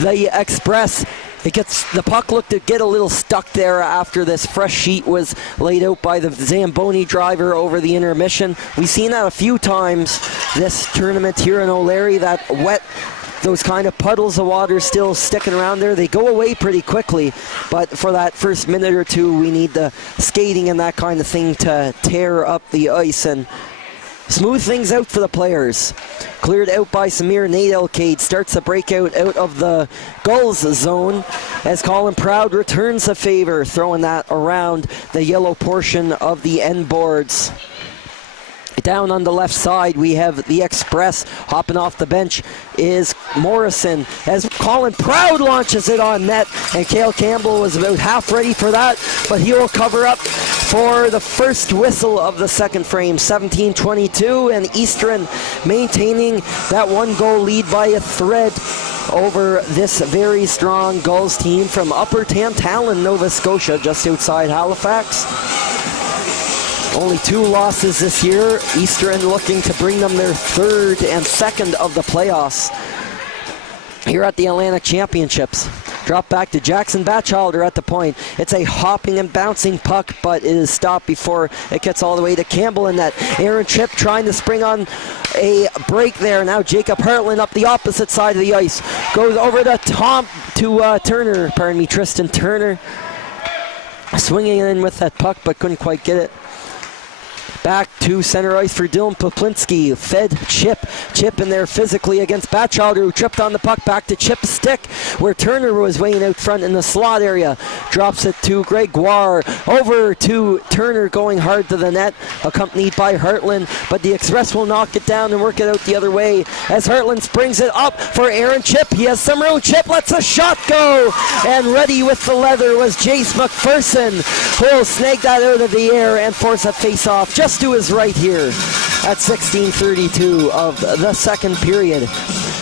the Express. The puck looked to get a little stuck there after this fresh sheet was laid out by the Zamboni driver over the intermission. We've seen that a few times this tournament here in O'Leary, that wet, those kind of puddles of water still sticking around there. They go away pretty quickly, but for that first minute or two, we need the skating and that kind of thing to tear up the ice and smooth things out for the players. Cleared out by Samir Nadelcade, starts the breakout out of the Gulls zone as Colin Proud returns a favor, throwing that around the yellow portion of the end boards. Down on the left side, we have the Express. Hopping off the bench is Morrison as Colin Proud launches it on net, and Cale Campbell was about half ready for that, but he will cover up for the first whistle of the second frame. 17-22, and Eastern maintaining that 1-goal lead by a thread over this very strong Gulls team from Upper Tantallon, Nova Scotia, just outside Halifax. Only 2 losses this year. Eastern looking to bring them their third and second of the playoffs here at the Atlantic Championships. Drop back to Jackson Batchelder at the point. It's a hopping and bouncing puck, but it is stopped before it gets all the way to Campbell in net. Aaron Tripp trying to spring on a break there. Now Jacob Hartland up the opposite side of the ice. Goes over to Tristan Turner. Swinging in with that puck, but couldn't quite get it. Back to center ice for Dylan Poplinski. Fed Chip in there physically against Batchelder, who tripped on the puck. Back to Chip's stick, where Turner was weighing out front in the slot area. Drops it to Gregoire. Over to Turner, going hard to the net, accompanied by Hartland. But the Express will knock it down and work it out the other way as Hartland springs it up for Aaron Chip. He has some room. Chip lets a shot go, and ready with the leather was Jace McPherson, who will snag that out of the air and force a face-off just to his right here at 16:32 of the second period.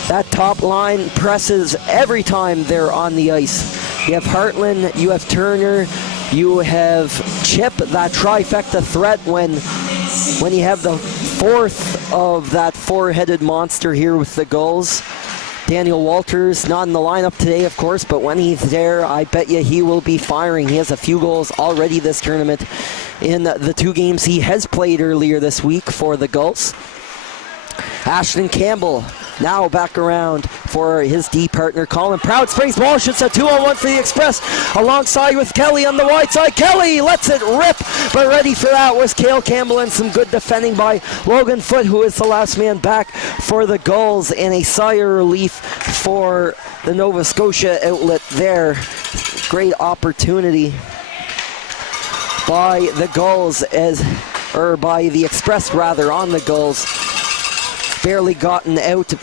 That top line presses every time they're on the ice. You have Hartland, you have Turner, you have Chip, that trifecta threat when you have the fourth of that four-headed monster here with the Gulls. Daniel Walters not in the lineup today, of course, but when he's there, I bet you he will be firing. He has a few goals already this tournament in the 2 games he has played earlier this week for the Gulls. Ashton Campbell now back around for his D partner, Colin Proud. Springs ball, shoots a 2-on-1 for the Express, alongside with Kelly on the wide side. Kelly lets it rip, but ready for that was Cale Campbell, and some good defending by Logan Foote, who is the last man back for the Gulls, and a sigh of relief for the Nova Scotia outlet there. Great opportunity by the Gulls, by the Express rather, on the Gulls. Barely gotten out,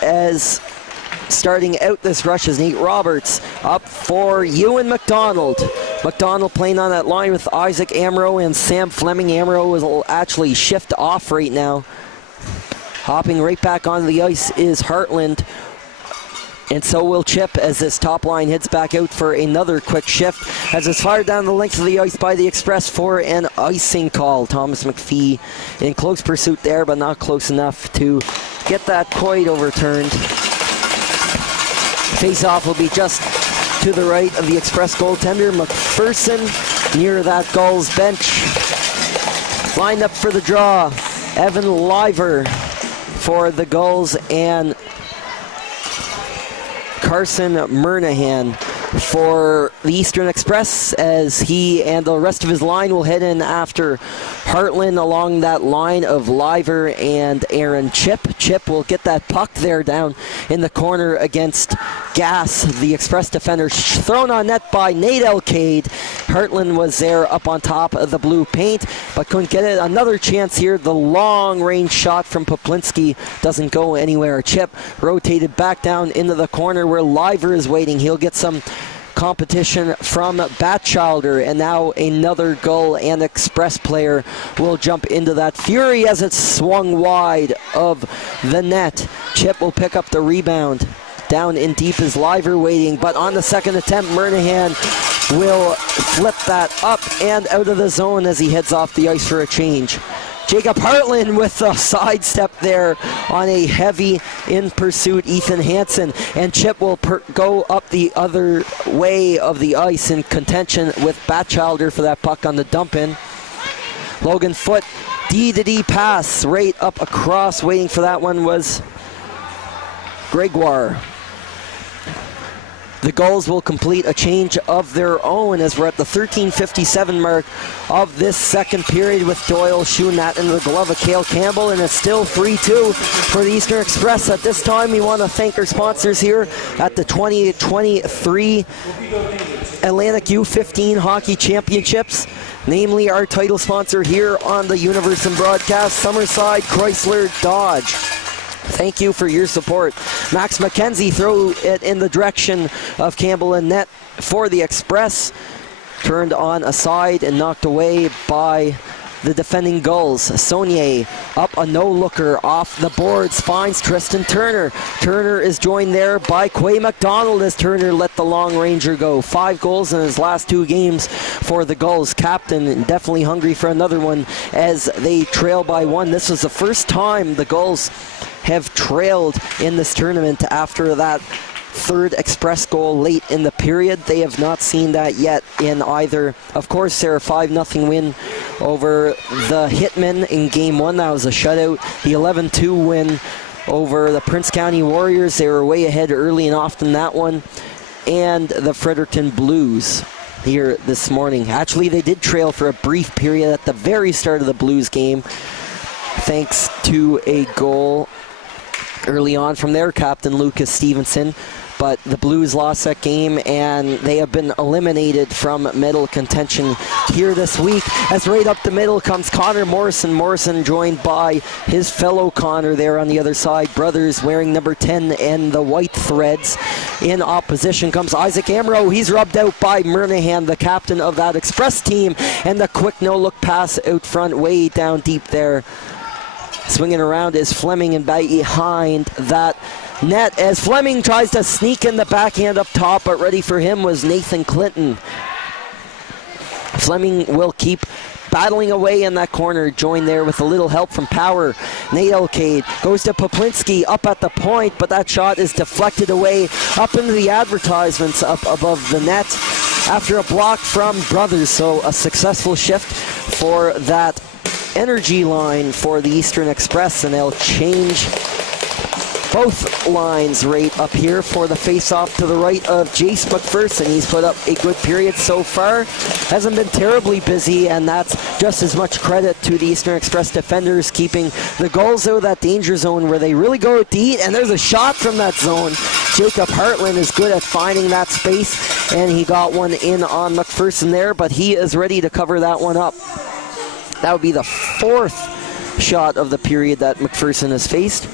as starting out this rush is Nate Roberts. Up for Ewan McDonald. McDonald playing on that line with Isaac Amro and Sam Fleming. Amro will actually shift off right now. Hopping right back onto the ice is Hartland. And so will Chip as this top line heads back out for another quick shift, as it's fired down the length of the ice by the Express for an icing call. Thomas McPhee in close pursuit there, but not close enough to get that quite overturned. Face-off will be just to the right of the Express goaltender, McPherson, near that Gulls bench. Lined up for the draw, Evan Liver for the Gulls, and Carson Murnahan for the Eastern Express, as he and the rest of his line will head in after Hartland along that line of Liver and Aaron Chip. Chip will get that puck there down in the corner against Gass, the Express defender, thrown on net by Nate Elcade. Hartland was there up on top of the blue paint, but couldn't get it. Another chance here. The long-range shot from Poplinski doesn't go anywhere. Chip rotated back down into the corner where Liver is waiting. He'll get some competition from Batchelder, and now another Gull and Express player will jump into that. Fury as it's swung wide of the net. Chip will pick up the rebound. Down in deep is Liver waiting, but on the second attempt, Murnahan will flip that up and out of the zone as he heads off the ice for a change. Jacob Hartland with a sidestep there on a heavy in pursuit Ethan Hansen, and Chip will go up the other way of the ice in contention with Batchelder for that puck on the dump in. Logan Foote, D-to-D pass right up across. Waiting for that one was Gregoire. The Gulls will complete a change of their own as we're at the 13:57 mark of this second period, with Doyle shooting that into the glove of Cale Campbell, and it's still 3-2 for the Eastern Express. At this time, we want to thank our sponsors here at the 2023 Atlantic U15 Hockey Championships, namely our title sponsor here on the Universum broadcast, Summerside Chrysler Dodge. Thank you for your support. Max McKenzie throw it in the direction of Campbell and net for the Express. turned on aside and knocked away by the defending Gulls. Saunier up a no-looker off the boards, finds Tristan Turner. Turner is joined there by Quay McDonald as Turner let the long ranger go. 5 goals in his last 2 games for the Gulls. Captain definitely hungry for another one as they trail by 1. This was the first time the Gulls have trailed in this tournament after that third express goal late in the period. They have not seen that yet in either. Of course, their 5-0 win over the Hitmen in Game 1. That was a shutout. The 11-2 win over the Prince County Warriors. They were way ahead early and often that one. And the Fredericton Blues here this morning. Actually, they did trail for a brief period at the very start of the Blues game, thanks to a goal early on from their captain, Lucas Stevenson. But the Blues lost that game, and they have been eliminated from medal contention here this week. As right up the middle comes Connor Morrison. Morrison joined by his fellow Connor there on the other side. Brothers wearing number 10 and the white threads. In opposition comes Isaac Amro. He's rubbed out by Murnahan, the captain of that Express team. And the quick no-look pass out front, way down deep there. Swinging around is Fleming and behind that net as Fleming tries to sneak in the backhand up top, but ready for him was Nathan Clinton. Fleming will keep battling away in that corner, joined there with a little help from Power. Nate Elcade goes to Poplinski up at the point, but that shot is deflected away up into the advertisements up above the net after a block from Brothers. So a successful shift for that energy line for the Eastern Express, and they'll change both lines right up here for the face-off to the right of Jace McPherson. He's put up a good period so far. Hasn't been terribly busy, and that's just as much credit to the Eastern Express defenders keeping the Gulls out of that danger zone where they really go to eat, and there's a shot from that zone. Jacob Hartland is good at finding that space, and he got one in on McPherson there, but he is ready to cover that one up. That would be the 4th shot of the period that McPherson has faced.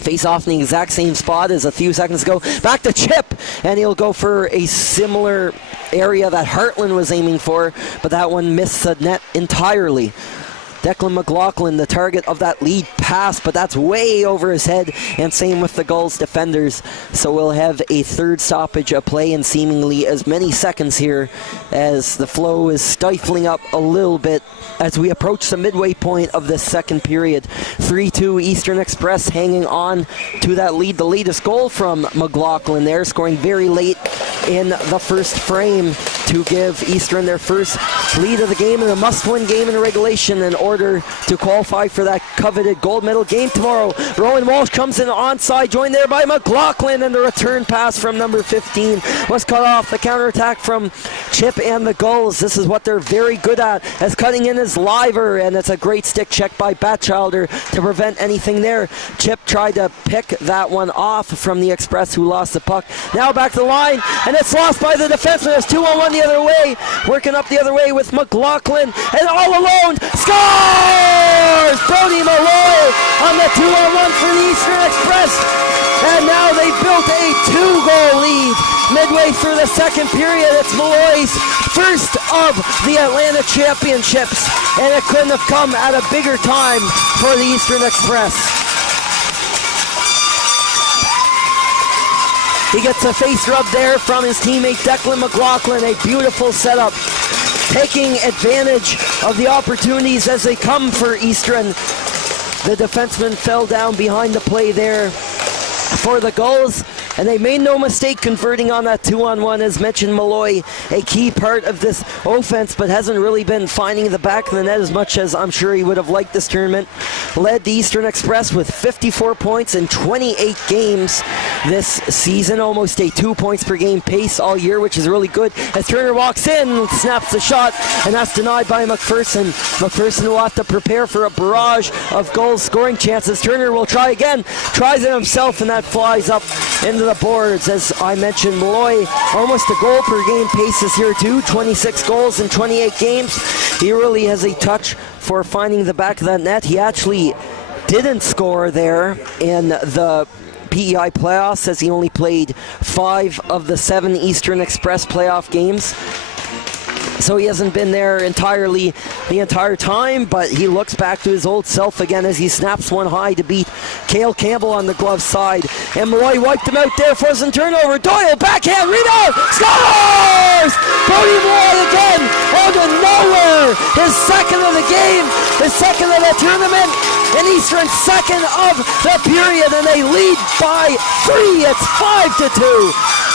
Face off in the exact same spot as a few seconds ago. Back to Chip, and he'll go for a similar area that Hartland was aiming for, but that one missed the net entirely. Declan McLaughlin, the target of that lead pass, but that's way over his head, and same with the Gulls defenders. So we'll have a third stoppage of play in seemingly as many seconds here as the flow is stifling up a little bit as we approach the midway point of this second period. 3-2 Eastern Express hanging on to that lead. The latest goal from McLaughlin there, scoring very late in the first frame to give Eastern their first lead of the game in a must-win game in regulation in order to qualify for that coveted gold medal game tomorrow. Rowan Walsh comes in onside, joined there by McLaughlin, and the return pass from number 15 was cut off. The counterattack from Chip and the Gulls. This is what they're very good at, as cutting in is Liver, and it's a great stick check by Batchelder to prevent anything there. Chip tried to pick that one off from the Express, who lost the puck. Now back to the line, and it's lost by the defenseman. It's 2-on-1 the other way, working up the other way with McLaughlin, and all alone, scores! Brody Malloy on the 2-on-1 for the Eastern Express, and now they've built a 2-goal lead midway through the second period. It's Malloy's first of the Atlanta Championships, and it couldn't have come at a bigger time for the Eastern Express. He gets a face rub there from his teammate Declan McLaughlin. A beautiful setup, taking advantage of the opportunities as they come for Eastern. The defenseman fell down behind the play there for the Gulls, and they made no mistake converting on that 2-on-1. As mentioned, Malloy, a key part of this offense, but hasn't really been finding the back of the net as much as I'm sure he would have liked this tournament. Led the Eastern Express with 54 points in 28 games this season, almost a 2 points per game pace all year, which is really good. As Turner walks in, snaps the shot, and that's denied by McPherson. McPherson will have to prepare for a barrage of Gulls scoring chances. Turner will try again, tries it himself, and that flies up into the boards. As I mentioned, Malloy almost a goal per game pace this year too, 26 goals in 28 games. He really has a touch for finding the back of that net. He actually didn't score there in the PEI playoffs, as he only played 5 of the 7 Eastern Express playoff games. So he hasn't been there entirely the entire time, but he looks back to his old self again as he snaps one high to beat Cale Campbell on the glove side. And Malloy wiped him out there, forcing turnover. Doyle, backhand, rebound, scores! Brody Malloy again, out of nowhere. His second of the game, his second of the tournament, and Eastern second of the period, and they lead by 3. It's 5-2.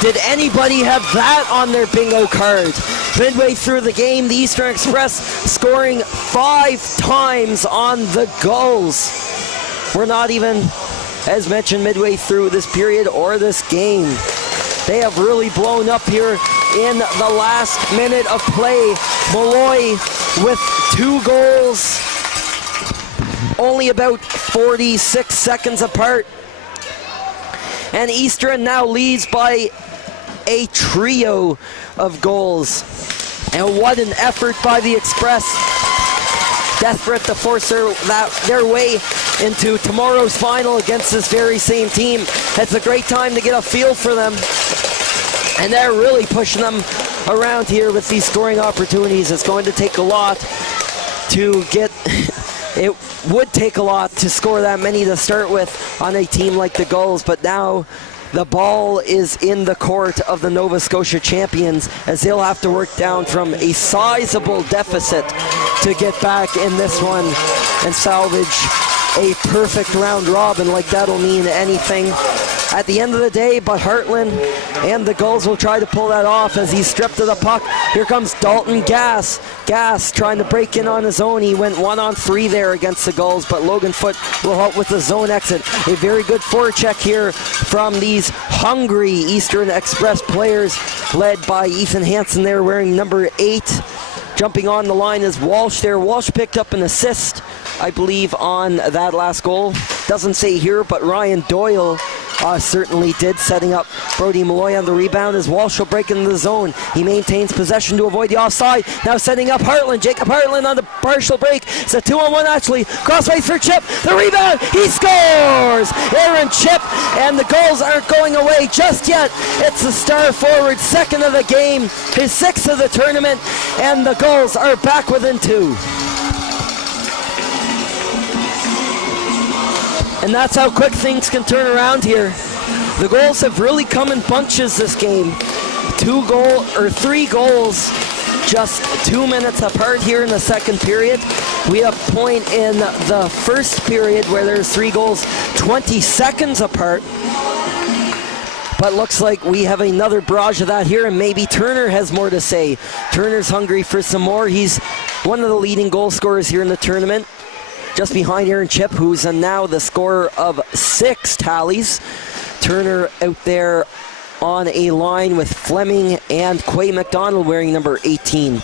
Did anybody have that on their bingo card? Midway through the game, the Eastern Express scoring 5 times on the Gulls. We're not even, as mentioned, midway through this period or this game. They have really blown up here in the last minute of play. Malloy with 2 goals, only about 46 seconds apart. And Eastern now leads by a trio of goals. And what an effort by the Express. Desperate to force their way into tomorrow's final against this very same team. It's a great time to get a feel for them. And they're really pushing them around here with these scoring opportunities. It's going to take a lot to get... It would take a lot to score that many to start with on a team like the Gulls, but now the ball is in the court of the Nova Scotia champions as they'll have to work down from a sizable deficit to get back in this one and salvage a perfect round robin. Like that'll mean anything at the end of the day, but Heartland and the Gulls will try to pull that off as he's stripped of the puck. Here comes Dalton Gass. Gass trying to break in on his own. He went 1-on-3 there against the Gulls, but Logan Foote will help with the zone exit. A very good forecheck here from these hungry Eastern Express players, led by Ethan Hansen there wearing number 8. Jumping on the line is Walsh there. Walsh picked up an assist, I believe, on that last goal. Doesn't say here, but Ryan Doyle certainly did, setting up Brody Malloy on the rebound as Walsh will break into the zone. He maintains possession to avoid the offside. Now setting up Heartland. Jacob Heartland on the partial break. It's a 2-on-1 actually. Crossways for Chip. The rebound. He scores! Aaron Chip, and the Gulls aren't going away just yet. It's the star forward, second of the game, his 6th of the tournament, and the Gulls are back within 2. And that's how quick things can turn around here. The Gulls have really come in bunches this game. 3 goals, just 2 minutes apart here in the second period. We had a point in the first period where there's 3 goals, 20 seconds apart. But looks like we have another barrage of that here, and maybe Turner has more to say. Turner's hungry for some more. He's one of the leading goal scorers here in the tournament, just behind Aaron Chip, who's now the scorer of 6 tallies. Turner out there on a line with Fleming and Quay McDonald wearing number 18.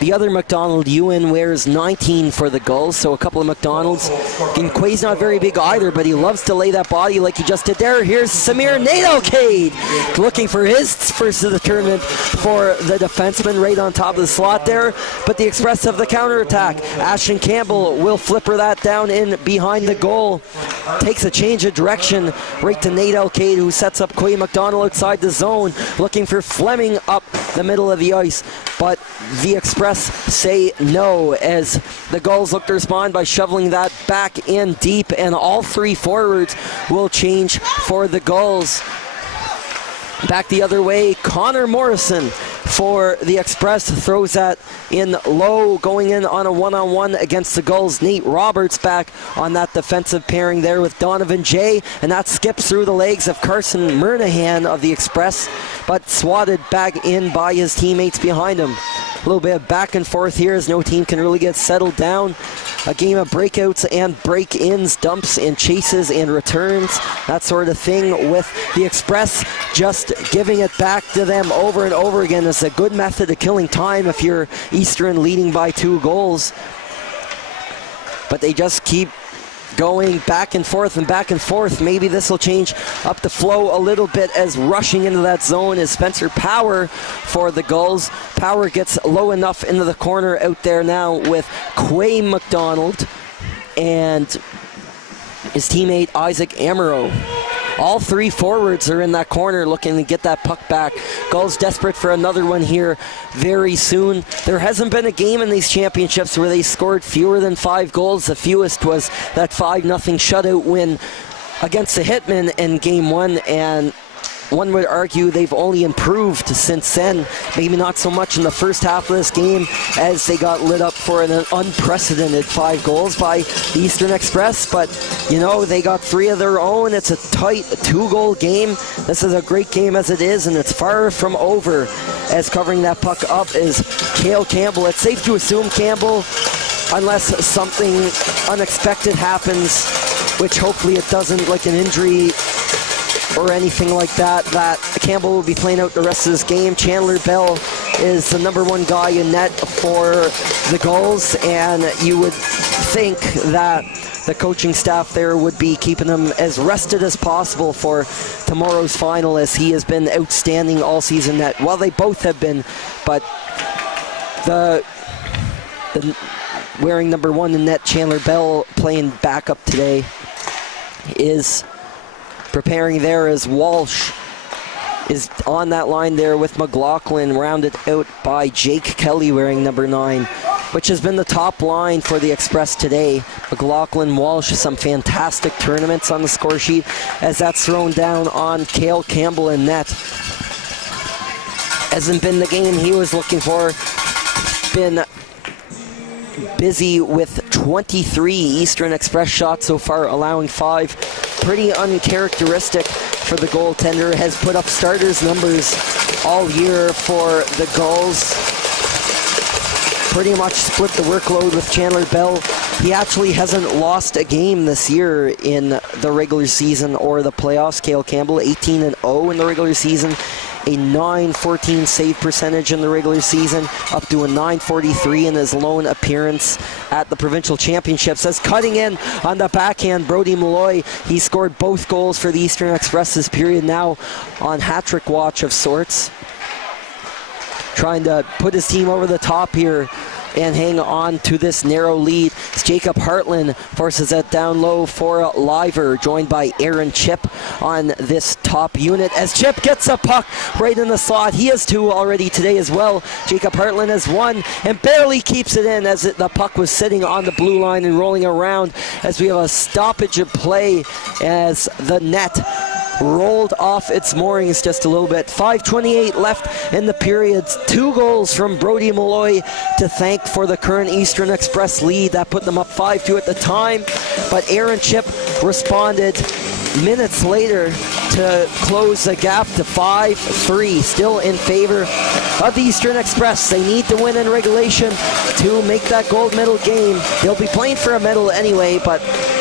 The other McDonald, Ewan, wears 19 for the Gulls, so a couple of McDonalds. And Quay's not very big either, but he loves to lay that body like he just did there. Here's Samir Nadelcade looking for his first of the tournament for the defenseman right on top of the slot there. But the Express have the counterattack. Ashton Campbell will flipper that down in behind the goal. Takes a change of direction right to Nadelcade, who sets up Quay McDonald outside the zone, looking for Fleming up the middle of the ice. But the Express say no as the Gulls look to respond by shoveling that back in deep, and all 3 forwards will change for the Gulls. Back the other way, Connor Morrison for the Express throws that in low, going in on a 1-on-1 against the Gulls. Nate Roberts back on that defensive pairing there with Donovan Jay, and that skips through the legs of Carson Murnahan of the Express, but swatted back in by his teammates behind him. A little bit of back and forth here as no team can really get settled down. A game of breakouts and break-ins, dumps and chases and returns, that sort of thing, with the Express just giving it back to them over and over again. It's a good method of killing time if you're Eastern leading by 2 goals. But they just keep going back and forth and back and forth. Maybe this will change up the flow a little bit, as rushing into that zone is Spencer Power for the Gulls. Power gets low enough into the corner out there now with Quay McDonald and his teammate Isaac Amaro. All three forwards are in that corner looking to get that puck back. Gulls desperate for another one here very soon. There hasn't been a game in these championships where they scored fewer than 5 goals. The fewest was that 5-0 shutout win against the Hitmen in Game 1, and one would argue they've only improved since then. Maybe not so much in the first half of this game, as they got lit up for an unprecedented 5 goals by the Eastern Express, but you know, they got 3 of their own. It's a tight 2-goal game. This is a great game as it is, and it's far from over, as covering that puck up is Cale Campbell. It's safe to assume, Campbell, unless something unexpected happens, which hopefully it doesn't, like an injury or anything like that, that Campbell will be playing out the rest of this game. Chandler Bell is the number 1 guy in net for the Gulls, and you would think that the coaching staff there would be keeping him as rested as possible for tomorrow's final, as he has been outstanding all season net. Well, they both have been, but the wearing number 1 in net, Chandler Bell, playing backup today, is preparing there as Walsh is on that line there with McLaughlin, rounded out by Jake Kelly wearing number 9, which has been the top line for the Express today. McLaughlin, Walsh, some fantastic tournaments on the score sheet, as that's thrown down on Cale Campbell in net. Hasn't been the game he was looking for. Been busy with 23 Eastern Express shots so far, allowing 5. Pretty uncharacteristic for the goaltender. Has put up starters numbers all year for the Gulls. Pretty much split the workload with Chandler Bell. He actually hasn't lost a game this year in the regular season or the playoffs. Cale Campbell, 18-0 in the regular season. A .914 save percentage in the regular season, up to a .943 in his lone appearance at the provincial championships. As cutting in on the backhand, Brody Malloy, he scored both goals for the Eastern Express this period, now on hat-trick watch of sorts. Trying to put his team over the top here and hang on to this narrow lead. It's Jacob Hartland forces that down low for Liver, joined by Aaron Chip on this top unit, as Chip gets a puck right in the slot. He has 2 already today as well. Jacob Hartland has 1 and barely keeps it in, as the puck was sitting on the blue line and rolling around, as we have a stoppage of play as the net rolled off its moorings just a little bit. 5:28 left in the period. 2 goals from Brody Malloy to thank for the current Eastern Express lead. That put them up 5-2 at the time, but Aaron Chip responded minutes later to close the gap to 5-3, still in favor of the Eastern Express. They need to win in regulation to make that gold medal game. They'll be playing for a medal anyway, but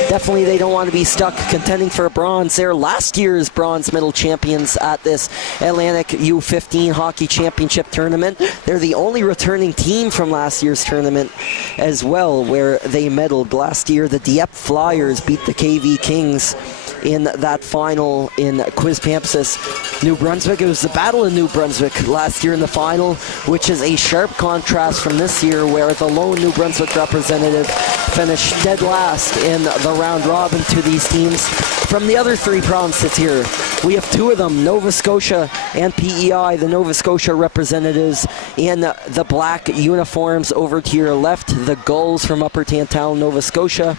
definitely they don't want to be stuck contending for a bronze. They're last year's bronze medal champions at this Atlantic U15 Hockey Championship tournament. They're the only returning team from last year's tournament as well, where they medaled last year. The Dieppe Flyers beat the KV Kings in that final in Quispamsis, New Brunswick. It was the Battle of New Brunswick last year in the final, which is a sharp contrast from this year, where the lone New Brunswick representative finished dead last in the round robin to these teams. From the other 3 provinces here, we have 2 of them, Nova Scotia and PEI, the Nova Scotia representatives in the black uniforms. Over to your left, the Gulls from Upper Tantallon, Nova Scotia.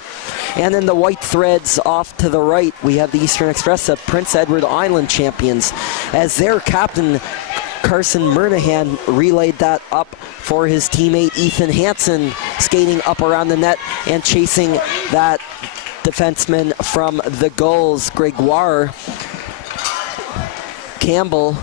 And in the white threads off to the right, we have the Eastern Express, the Prince Edward Island champions, as their captain Carson Murnahan relayed that up for his teammate Ethan Hansen, skating up around the net and chasing that defenseman from the Gulls, Gregoire Campbell,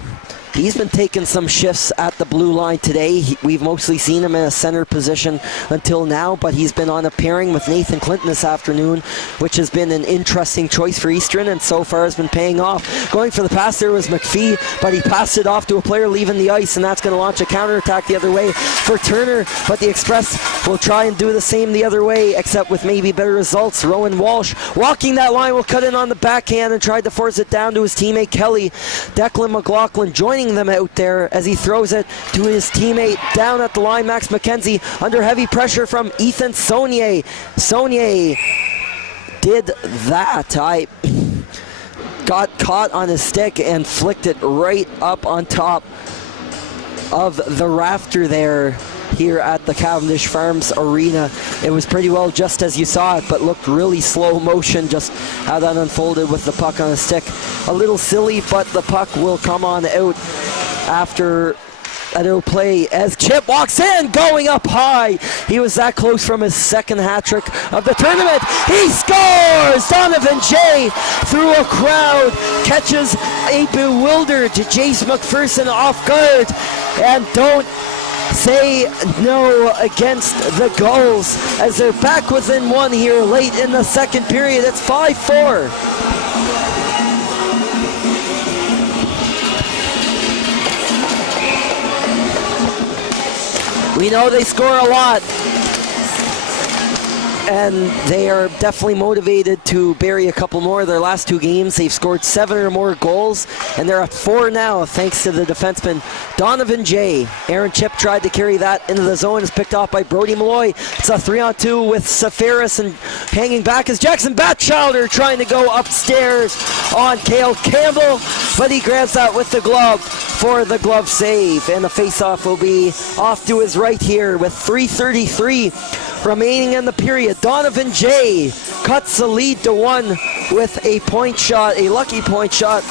He's been taking some shifts at the blue line today. We've mostly seen him in a center position until now, but he's been on a pairing with Nathan Clinton this afternoon, which has been an interesting choice for Eastern, and so far has been paying off. Going for the pass there was McPhee, but he passed it off to a player leaving the ice, and that's going to launch a counterattack the other way for Turner, but the Express will try and do the same the other way, except with maybe better results. Rowan Walsh walking that line will cut in on the backhand and tried to force it down to his teammate Kelly. Declan McLaughlin joining them out there as he throws it to his teammate down at the line, Max McKenzie, under heavy pressure from Ethan Saunier. Saunier did that. I got caught on his stick and flicked it right up on top of the rafter there here at the Cavendish Farms Arena. It was pretty well just as you saw it, but looked really slow motion just how that unfolded with the puck on a stick. A little silly, but the puck will come on out after a little play as Chip walks in, going up high. He was that close from his second hat trick of the tournament. He scores! Donovan Jay through a crowd catches a bewildered Jace McPherson off guard, and don't say no against the Gulls as they're back within one here late in the second period. It's 5-4. We know they score a lot, and they are definitely motivated to bury a couple more of their last two games. They've scored 7 or more goals, and they're at 4 now thanks to the defenseman Donovan Jay. Aaron Chip tried to carry that into the zone, is picked off by Brody Malloy. It's a 3-on-2 with Safaris, and hanging back is Jackson Batchelder trying to go upstairs on Cale Campbell, but he grabs that with the glove for the glove save, and the face-off will be off to his right here with 3:33 remaining in the period. Donovan Jay cuts the lead to 1 with a point shot, a lucky point shot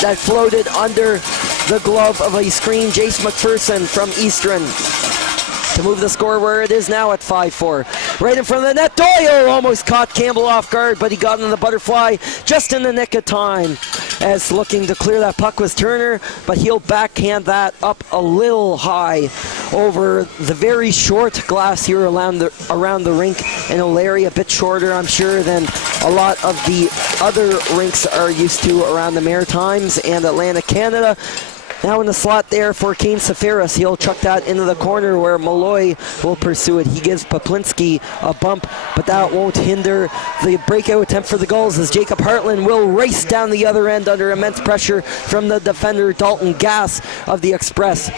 that floated under the glove of a screen. Jace McPherson from Eastern to move the score where it is now at 5-4. Right in front of the net, Doyle almost caught Campbell off guard, but he got in the butterfly just in the nick of time. As looking to clear that puck was Turner, but he'll backhand that up a little high over the very short glass here around the rink in O'Leary. A bit shorter, I'm sure, than a lot of the other rinks are used to around the Maritimes and Atlantic Canada. Now in the slot there for Kane Safaris. He'll chuck that into the corner where Malloy will pursue it. He gives Poplinski a bump, but that won't hinder the breakout attempt for the Gulls as Jacob Hartland will race down the other end under immense pressure from the defender Dalton Gass of the Express.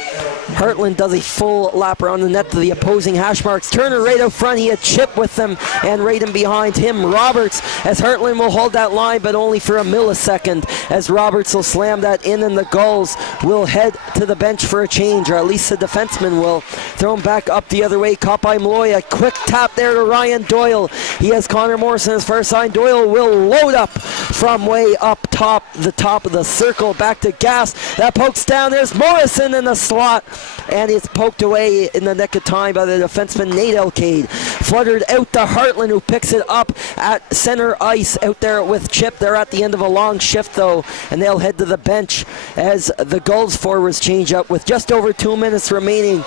Hartland does a full lap around the net to the opposing hash marks. Turner right out front. He had Chip with them, and right in behind him Roberts, as Hartland will hold that line, but only for a millisecond, as Roberts will slam that in, and the Gulls will head to the bench for a change, or at least the defenseman will. Throw him back up the other way, caught by Malloy. A quick tap there to Ryan Doyle. He has Connor Morrison as far side. Doyle will load up from way up top, the top of the circle, back to Gass. That pokes down. There's Morrison in the slot, and it's poked away in the nick of time by the defenseman Nate Elcade. Fluttered out to Hartland, who picks it up at center ice out there with Chip. They're at the end of a long shift though, and they'll head to the bench as the Gulls forwards change up with just over 2 minutes remaining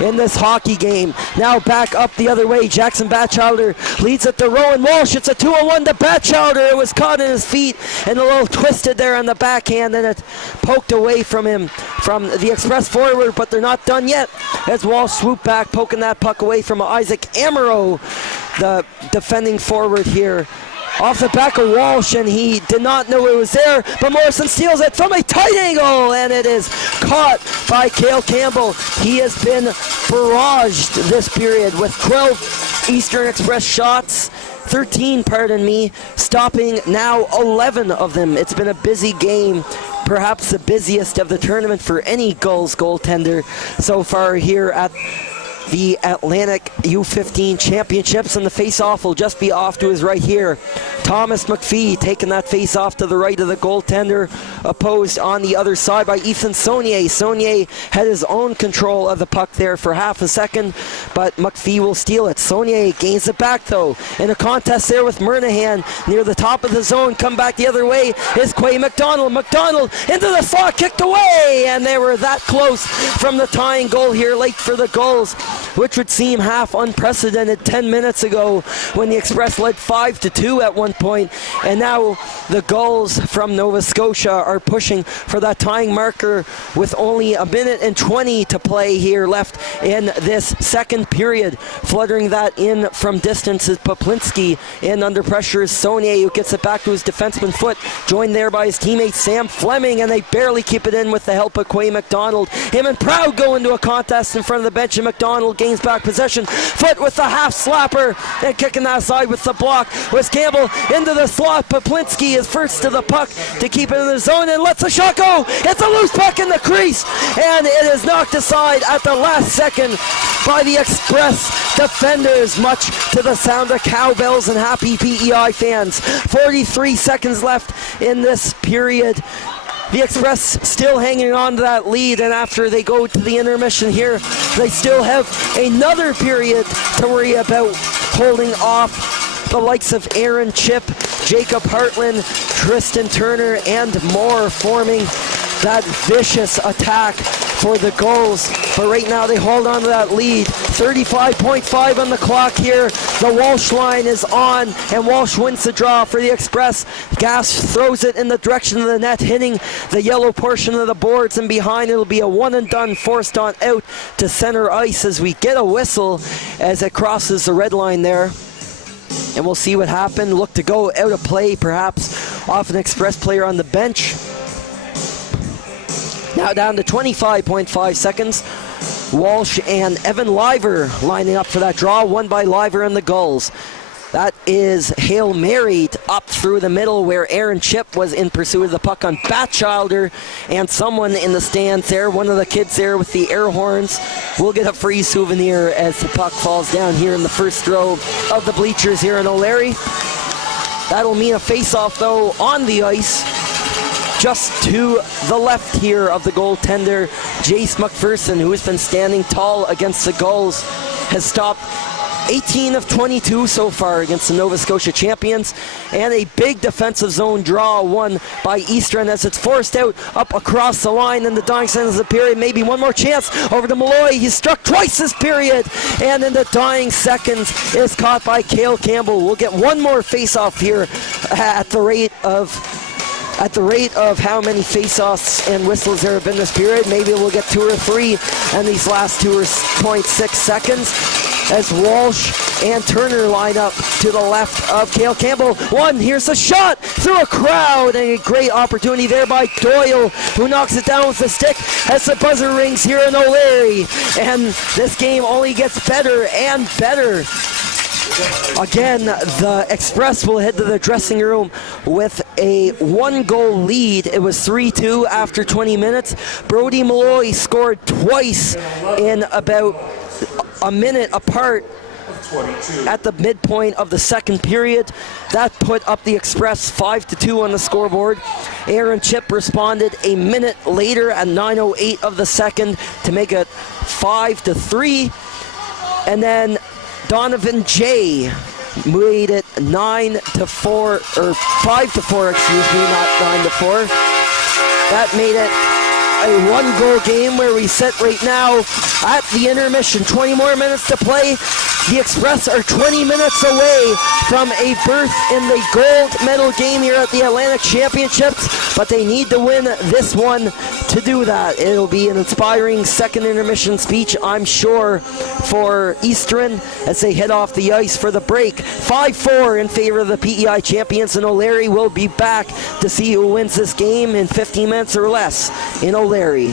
in this hockey game. Now back up the other way. Jackson Batchelder leads it to Rowan Walsh. It's a 2-on-1 to Batchelder. It was caught in his feet and a little twisted there on the backhand, and it poked away from him from the Express forward, but they're not done yet as Walsh swooped back, poking that puck away from Isaac Amaro, the defending forward here. Off the back of Walsh, and he did not know it was there, but Morrison steals it from a tight angle, and it is caught by Cale Campbell. He has been barraged this period with 12 Eastern Express shots, 13, pardon me, stopping now 11 of them. It's been a busy game, perhaps the busiest of the tournament for any Gulls goaltender so far here at the Atlantic U15 Championships, and the face-off will just be off to his right here. Thomas McPhee taking that face-off to the right of the goaltender, opposed on the other side by Ethan Saunier. Saunier had his own control of the puck there for half a second, but McPhee will steal it. Saunier gains it back though, in a contest there with Murnahan near the top of the zone. Come back the other way is Quay McDonald. McDonald into the slot, kicked away, and they were that close from the tying goal here late for the Gulls, which would seem half unprecedented 10 minutes ago when the Express led 5-2 at one point, and now the Gulls from Nova Scotia are pushing for that tying marker with only a minute and 20 to play here left in this second period. Fluttering that in from distance is Poplinski, and under pressure is Saunier, who gets it back to his defenseman foot, joined there by his teammate Sam Fleming, and they barely keep it in with the help of Quay McDonald. Him and Proud go into a contest in front of the bench, and McDonald gains back possession. Foot with the half slapper, and kicking that side with the block was Campbell into the slot. Poplinski is first to the puck to keep it in the zone and lets the shot go. It's a loose puck in the crease, and it is knocked aside at the last second by the Express defenders, much to the sound of cowbells and happy PEI fans. 43 seconds left in this period. The Express still hanging on to that lead, and after they go to the intermission here, they still have another period to worry about holding off the likes of Aaron Chip, Jacob Hartland, Tristan Turner, and more, forming that vicious attack for the Gulls. But right now they hold on to that lead. 35.5 on the clock here. The Walsh line is on, and Walsh wins the draw for the Express. Gass throws it in the direction of the net, hitting the yellow portion of the boards, and behind it'll be a one and done, forced on out to center ice as we get a whistle as it crosses the red line there. And we'll see what happened. Look to go out of play, perhaps off an Express player on the bench. Now down to 25.5 seconds. Walsh and Evan Liver lining up for that draw, won by Liver and the Gulls. That is Hail Mary up through the middle where Aaron Chip was in pursuit of the puck on Batchelder, and someone in the stands there, one of the kids there with the air horns, will get a free souvenir as the puck falls down here in the first row of the bleachers here in O'Leary. That'll mean a face-off though on the ice, just to the left here of the goaltender. Jace McPherson, who has been standing tall against the Gulls, has stopped 18 of 22 so far against the Nova Scotia champions, and a big defensive zone draw won by Eastern as it's forced out up across the line in the dying seconds of the period. Maybe one more chance over to Malloy. He's struck twice this period, and in the dying seconds is caught by Cale Campbell. We'll get one more face-off here at the rate of how many face-offs and whistles there have been this period. Maybe we'll get 2 or 3 in these last 2.6 seconds as Walsh and Turner line up to the left of Cale Campbell. Here's a shot through a crowd, and a great opportunity there by Doyle, who knocks it down with the stick as the buzzer rings here in O'Leary. And this game only gets better and better. Again, the Express will head to the dressing room with a 1-goal lead. It was 3-2 after 20 minutes. Brody Malloy scored twice in about a minute apart at the midpoint of the second period. That put up the Express 5-2 on the scoreboard. Aaron Chip responded a minute later at 9:08 of the second to make it 5-3. And then Donovan J made it 9-4, or 5-4, excuse me, not 9-4. That made it a 1-goal game where we sit right now at the intermission. 20 more minutes to play. The Express are 20 minutes away from a berth in the gold medal game here at the Atlantic Championships, but they need to win this one to do that. It'll be an inspiring second intermission speech, I'm sure, for Eastern as they head off the ice for the break. 5-4 in favor of the PEI champions, and O'Leary will be back to see who wins this game in 15 minutes or less in O'Leary.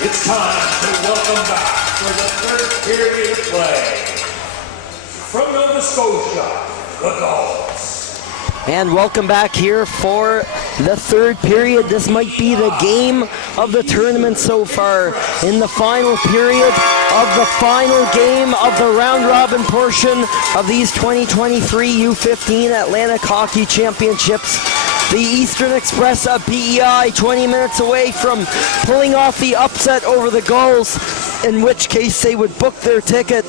It's time to welcome back for the third period of play. From Nova Scotia, the Gulls. And welcome back here for the third period. This might be the game of the tournament so far. In the final period of the final game of the round-robin portion of these 2023 U15 Atlantic Hockey Championships. The Eastern Express of PEI 20 minutes away from pulling off the upset over the Gulls, in which case they would book their ticket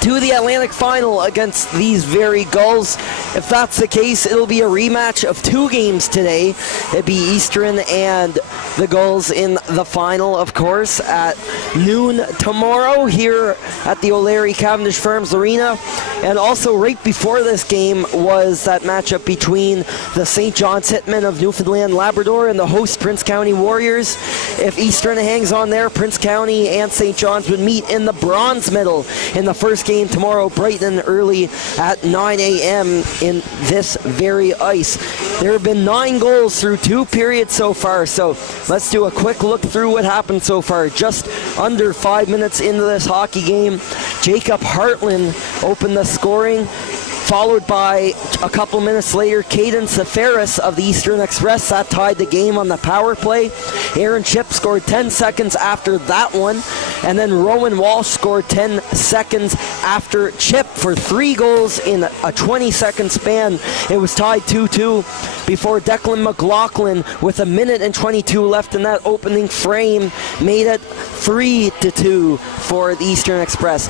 to the Atlantic Final against these very Gulls. If that's the case, it'll be a rematch of two games today. It'd be Eastern and the Gulls in the final, of course, at noon tomorrow here at the O'Leary Cavendish Farms Arena. And also right before this game was that matchup between the St. John's Hitmen of Newfoundland Labrador and the host Prince County Warriors. If Eastern hangs on there, Prince County and St. John's would meet in the bronze medal in the first game tomorrow, bright and early at 9 a.m. in this very ice. There have been 9 goals through 2 periods so far, so let's do a quick look through what happened so far. Just under 5 minutes into this hockey game, Jacob Hartland opened the scoring, followed by a couple minutes later, Caden Seferis of the Eastern Express. That tied the game on the power play. Aaron Chip scored 10 seconds after that one, and then Rowan Walsh scored 10 seconds after Chip for 3 goals in a 20-second span. It was tied 2-2 before Declan McLaughlin, with a minute and 22 left in that opening frame, made it 3-2 for the Eastern Express.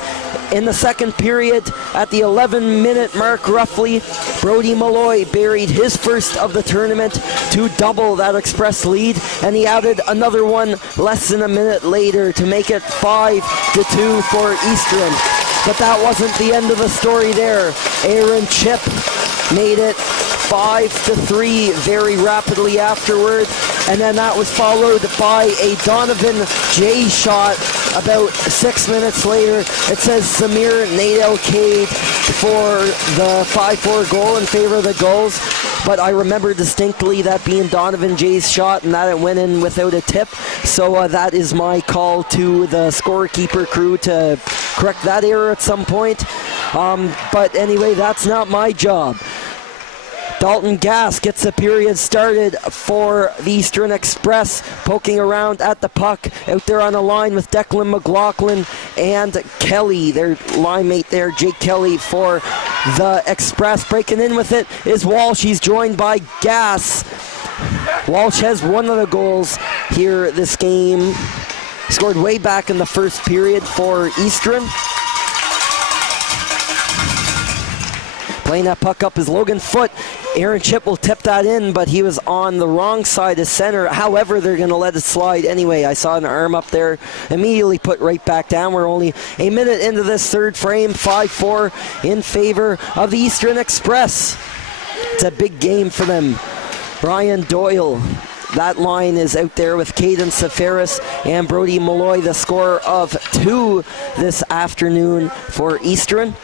In the second period, at the 11-minute mark roughly, Brody Malloy buried his first of the tournament to double that Express lead, and he added another one less than a minute later to make it 5-2 for Eastern. But that wasn't the end of the story there. Aaron Chip made it 5-3 very rapidly afterward, and then that was followed by a Donovan J shot about 6 minutes later. It says Samir Nadelcade for the 5-4 goal in favor of the Gulls, but I remember distinctly that being Donovan J's shot and that it went in without a tip, so that is my call to the scorekeeper crew to correct that error at some point. But anyway, that's not my job. Dalton Gass gets the period started for the Eastern Express, poking around at the puck out there on the line with Declan McLaughlin and Kelly, their line mate there, Jake Kelly for the Express. Breaking in with it is Walsh. He's joined by Gass. Walsh has one of the goals here this game. He scored way back in the first period for Eastern. Playing that puck up is Logan Foote. Aaron Chip will tip that in, but he was on the wrong side of center. However, they're going to let it slide anyway. I saw an arm up there, immediately put right back down. We're only a minute into this third frame, 5-4 in favor of the Eastern Express. It's a big game for them. Brian Doyle, that line is out there with Caden Seferis and Brody Malloy, the scorer of 2 this afternoon for Eastern.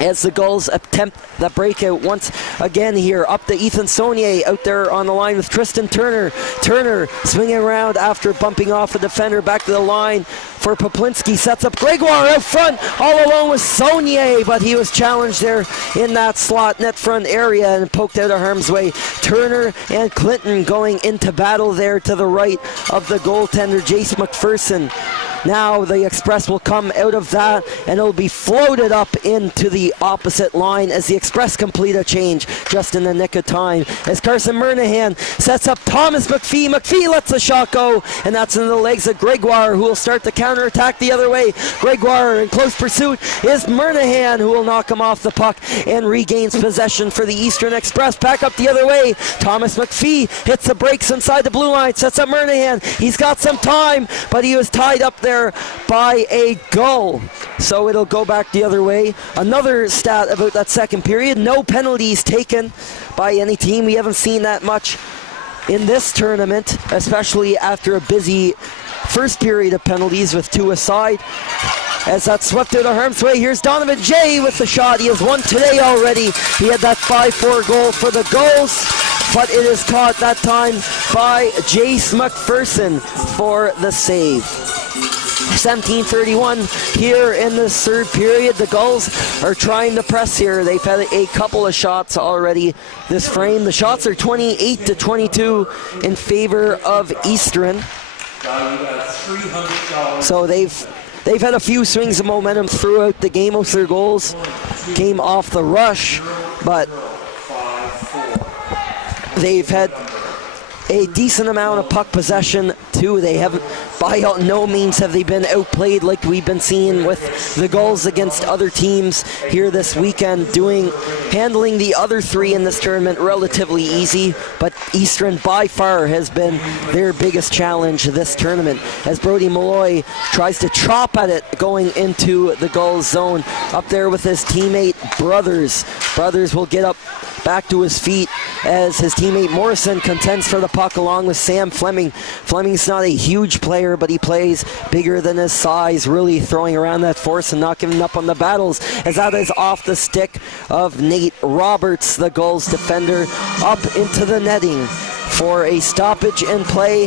As the Gulls attempt the breakout once again here. Up to Ethan Saunier out there on the line with Tristan Turner. Turner swinging around after bumping off a defender. Back to the line for Poplinski. Sets up Gregoire out front. All alone with Saunier, but he was challenged there in that slot net front area and poked out of harm's way. Turner and Clinton going into battle there to the right of the goaltender, Jace McPherson. Now the Express will come out of that, and it'll be floated up into the opposite line as the Express complete a change just in the nick of time. As Carson Murnahan sets up Thomas McPhee. McPhee lets the shot go, and that's into the legs of Gregoire, who will start the counterattack the other way. Gregoire in close pursuit is Murnahan, who will knock him off the puck and regains possession for the Eastern Express. Back up the other way. Thomas McPhee hits the brakes inside the blue line, sets up Murnahan. He's got some time, but he was tied up there by a Gull, so it'll go back the other way. Another stat about that second period: no penalties taken by any team. We haven't seen that much in this tournament, especially after a busy first period of penalties with 2 aside. As that swept out of harm's way, here's Donovan J with the shot. He has one today already. He had that 5-4 goal for the Gulls. but it is caught that time by Jace McPherson for the save. 17:31 here in this third period. The Gulls are trying to press here. They've had a couple of shots already this frame. The shots are 28-22 in favor of Eastern. So they've had a few swings of momentum throughout the game. Most of their goals came off the rush, but they've had a decent amount of puck possession too. They haven't, by no means have they been outplayed like we've been seeing with the Gulls against other teams here this weekend, handling the other three in this tournament relatively easy, but Eastern by far has been their biggest challenge this tournament as Brody Malloy tries to chop at it going into the Gulls zone up there with his teammate Brothers. Brothers will get up back to his feet as his teammate Morrison contends for the puck along with Sam Fleming. Fleming's not a huge player, but he plays bigger than his size, really throwing around that force and not giving up on the battles, as that is off the stick of Nate Roberts, the Gulls defender, up into the netting for a stoppage in play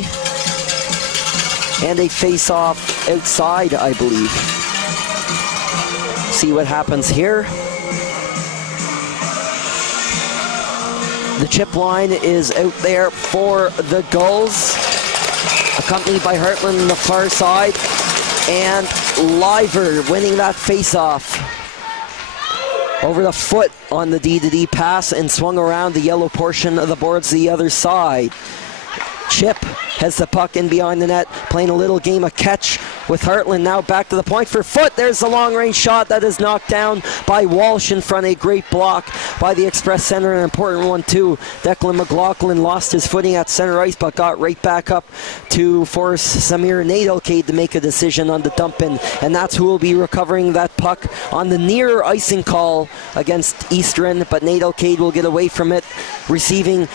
and a face-off outside, I believe. See what happens here. The chip line is out there for the Gulls, accompanied by Hartland on the far side, and Liver winning that face-off over the foot on the D-to-D pass and swung around the yellow portion of the boards the other side. Chip has the puck in behind the net, playing a little game of catch with Hartland. Now back to the point for Foot. There's the long-range shot that is knocked down by Walsh in front. A great block by the Express center, an important one too. Declan McLaughlin lost his footing at center ice, but got right back up to force Samir Nadelcade to make a decision on the dump in, and that's who will be recovering that puck on the near icing call against Eastern, but Nadelcade will get away from it, receiving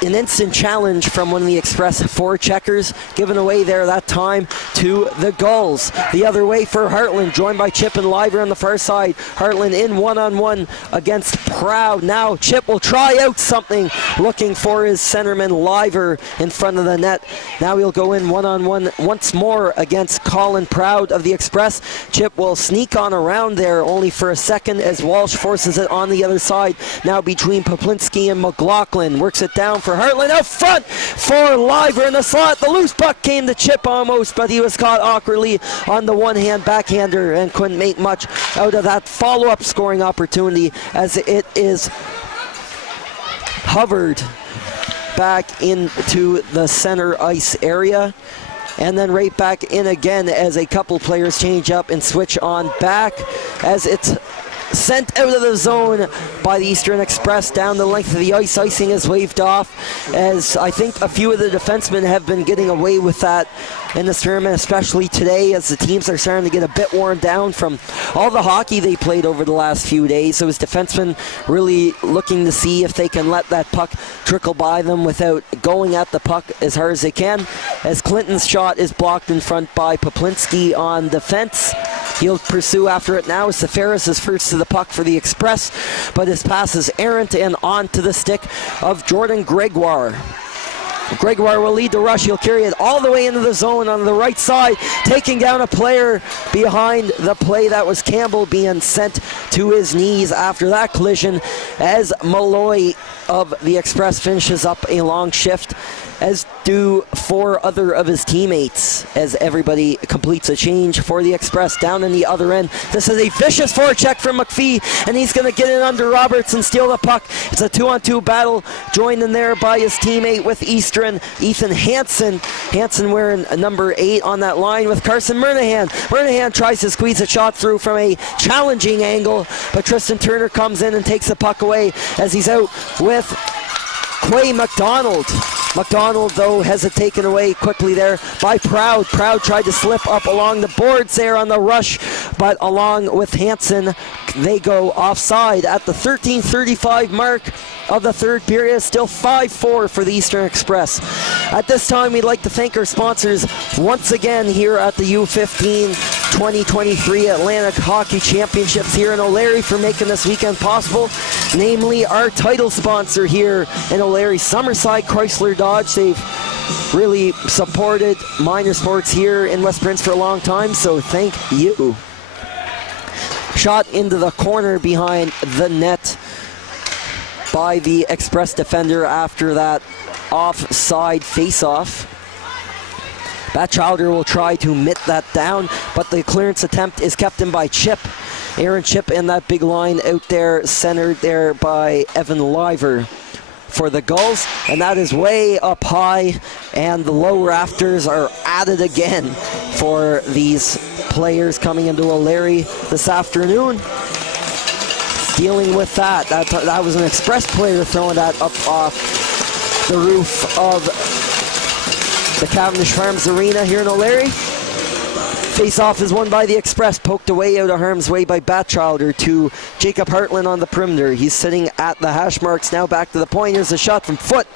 an instant challenge from one of the Express forecheckers, given away there that time to the Gulls. The other way for Hartland, joined by Chip and Liver on the far side. Hartland in one-on-one against Proud. Now Chip will try out something, looking for his centerman Liver in front of the net. Now he'll go in one-on-one once more against Colin Proud of the Express. Chip will sneak on around there only for a second as Walsh forces it on the other side. Now between Poplinski and McLaughlin. Works it down for Hartland out front for Liver in the slot. The loose puck came to Chip almost, but he was caught awkwardly on the one-hand backhander and couldn't make much out of that follow-up scoring opportunity as it is hovered back into the center ice area. And then right back in again as a couple players change up and switch on back as it's sent out of the zone by the Eastern Express down the length of the ice. Icing is waved off as I think a few of the defensemen have been getting away with that in this tournament, especially today as the teams are starting to get a bit worn down from all the hockey they played over the last few days. So his defensemen really looking to see if they can let that puck trickle by them without going at the puck as hard as they can, as Clinton's shot is blocked in front by Poplinski on defense. He'll pursue after it now as Seferis is first to the puck for the Express, but his pass is errant and on to the stick of Jordan Gregoire. Gregoire will lead the rush. He'll carry it all the way into the zone on the right side, taking down a player behind the play. That was Campbell being sent to his knees after that collision as Malloy of the Express finishes up a long shift, as do four other of his teammates, as everybody completes a change for the Express down in the other end. This is a vicious forecheck from McPhee, and he's going to get in under Roberts and steal the puck. It's a 2-on-2 battle, joined in there by his teammate with Eastern, Ethan Hansen. Hansen wearing number 8 on that line with Carson Murnahan. Murnahan tries to squeeze a shot through from a challenging angle, but Tristan Turner comes in and takes the puck away as he's out with Quay McDonald. McDonald, though, has it taken away quickly there by Proud. Proud tried to slip up along the boards there on the rush, but along with Hansen, they go offside at the 13:35 mark of the third period. Still 5-4 for the Eastern Express. At this time, we'd like to thank our sponsors once again here at the U15. 2023 Atlantic Hockey Championships here in O'Leary for making this weekend possible, namely our title sponsor here in O'Leary, Summerside Chrysler Dodge. They've really supported minor sports here in West Prince for a long time, so thank you. Shot into the corner behind the net by the Express defender after that offside face-off. Batchelder will try to mitt that down, but the clearance attempt is kept in by Chip. Aaron Chip in that big line out there, centered there by Evan Liver for the Gulls, and that is way up high, and the low rafters are added again for these players coming into O'Leary this afternoon. Dealing with that was an Express player throwing that up off the roof of the Cavendish Farms Arena here in O'Leary. Face-off is won by the Express, poked away out of harm's way by Batchelder to Jacob Hartland on the perimeter. He's sitting at the hash marks now, back to the point. Here's a shot from foot.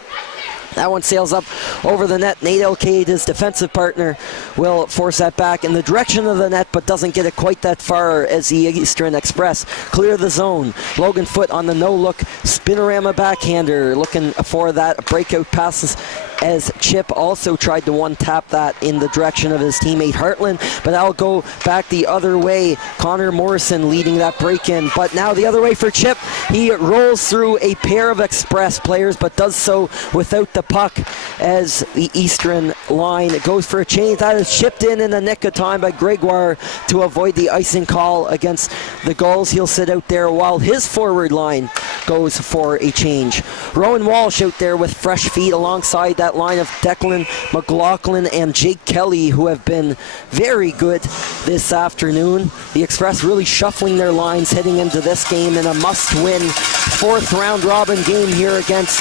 That one sails up over the net. Nate Elcade, his defensive partner, will force that back in the direction of the net, but doesn't get it quite that far as the Eastern Express clear the zone. Logan Foote on the no-look spinorama backhander, looking for that breakout passes as Chip also tried to one-tap that in the direction of his teammate Hartland, but that'll go back the other way. Connor Morrison leading that break-in, but now the other way for Chip. He rolls through a pair of Express players, but does so without the puck as the Eastern line goes for a change. That is chipped in the nick of time by Gregoire to avoid the icing call against the Gulls. He'll sit out there while his forward line goes for a change. Rowan Walsh out there with fresh feet alongside that line of Declan McLaughlin and Jake Kelly, who have been very good this afternoon. The Express really shuffling their lines heading into this game in a must-win fourth round robin game here against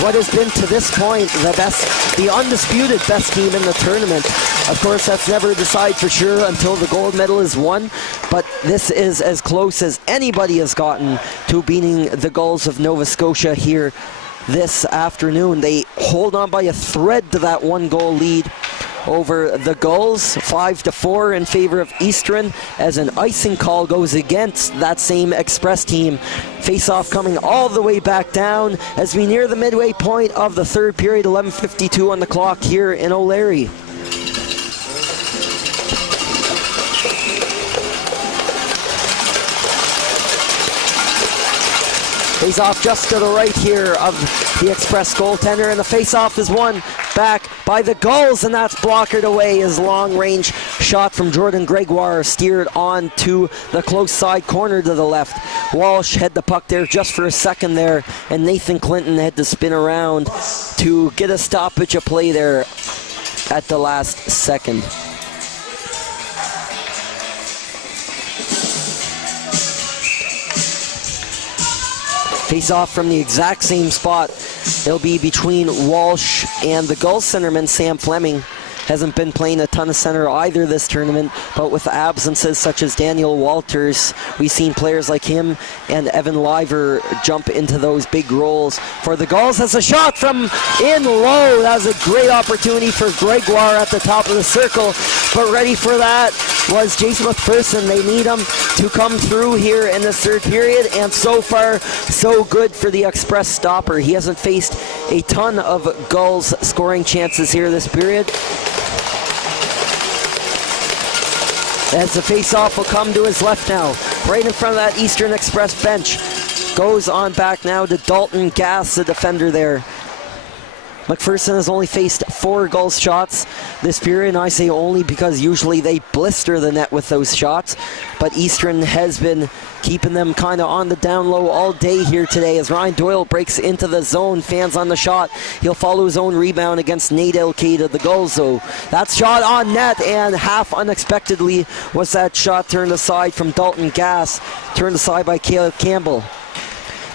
what has been to this point the undisputed best team in the tournament. Of course, that's never decided for sure until the gold medal is won, but this is as close as anybody has gotten to beating the Gulls of Nova Scotia here this afternoon. They hold on by a thread to that one-goal lead over the Gulls, 5-4 in favor of Eastern, as an icing call goes against that same Express team. Face-off coming all the way back down as we near the midway point of the third period, 11:52 on the clock here in O'Leary. Face-off just to the right here of the Express goaltender, and the face-off is won back by the Gulls, and that's blockered away as long-range shot from Jordan Gregoire steered on to the close side corner to the left. Walsh had the puck there just for a second there, and Nathan Clinton had to spin around to get a stoppage of play there at the last second. Face-off from the exact same spot. It'll be between Walsh and the Gulls centerman, Sam Fleming. Hasn't been playing a ton of center either this tournament, but with absences such as Daniel Walters, we've seen players like him and Evan Liver jump into those big roles. For the Gulls, has a shot from in low. That was a great opportunity for Gregoire at the top of the circle, but ready for that was Jason McPherson. They need him to come through here in the third period, and so far, so good for the Express stopper. He hasn't faced a ton of Gulls scoring chances here this period. As the face-off will come to his left now, right in front of that Eastern Express bench. Goes on back now to Dalton Gass, the defender there. McPherson has only faced 4 Gulls shots this period, and I say only because usually they blister the net with those shots, but Eastern has been keeping them kind of on the down low all day here today as Ryan Doyle breaks into the zone, fans on the shot. He'll follow his own rebound against Nate Elcade of the Gulls, so that shot on net, and half unexpectedly was that shot turned aside from Dalton Gass, turned aside by Caleb Campbell.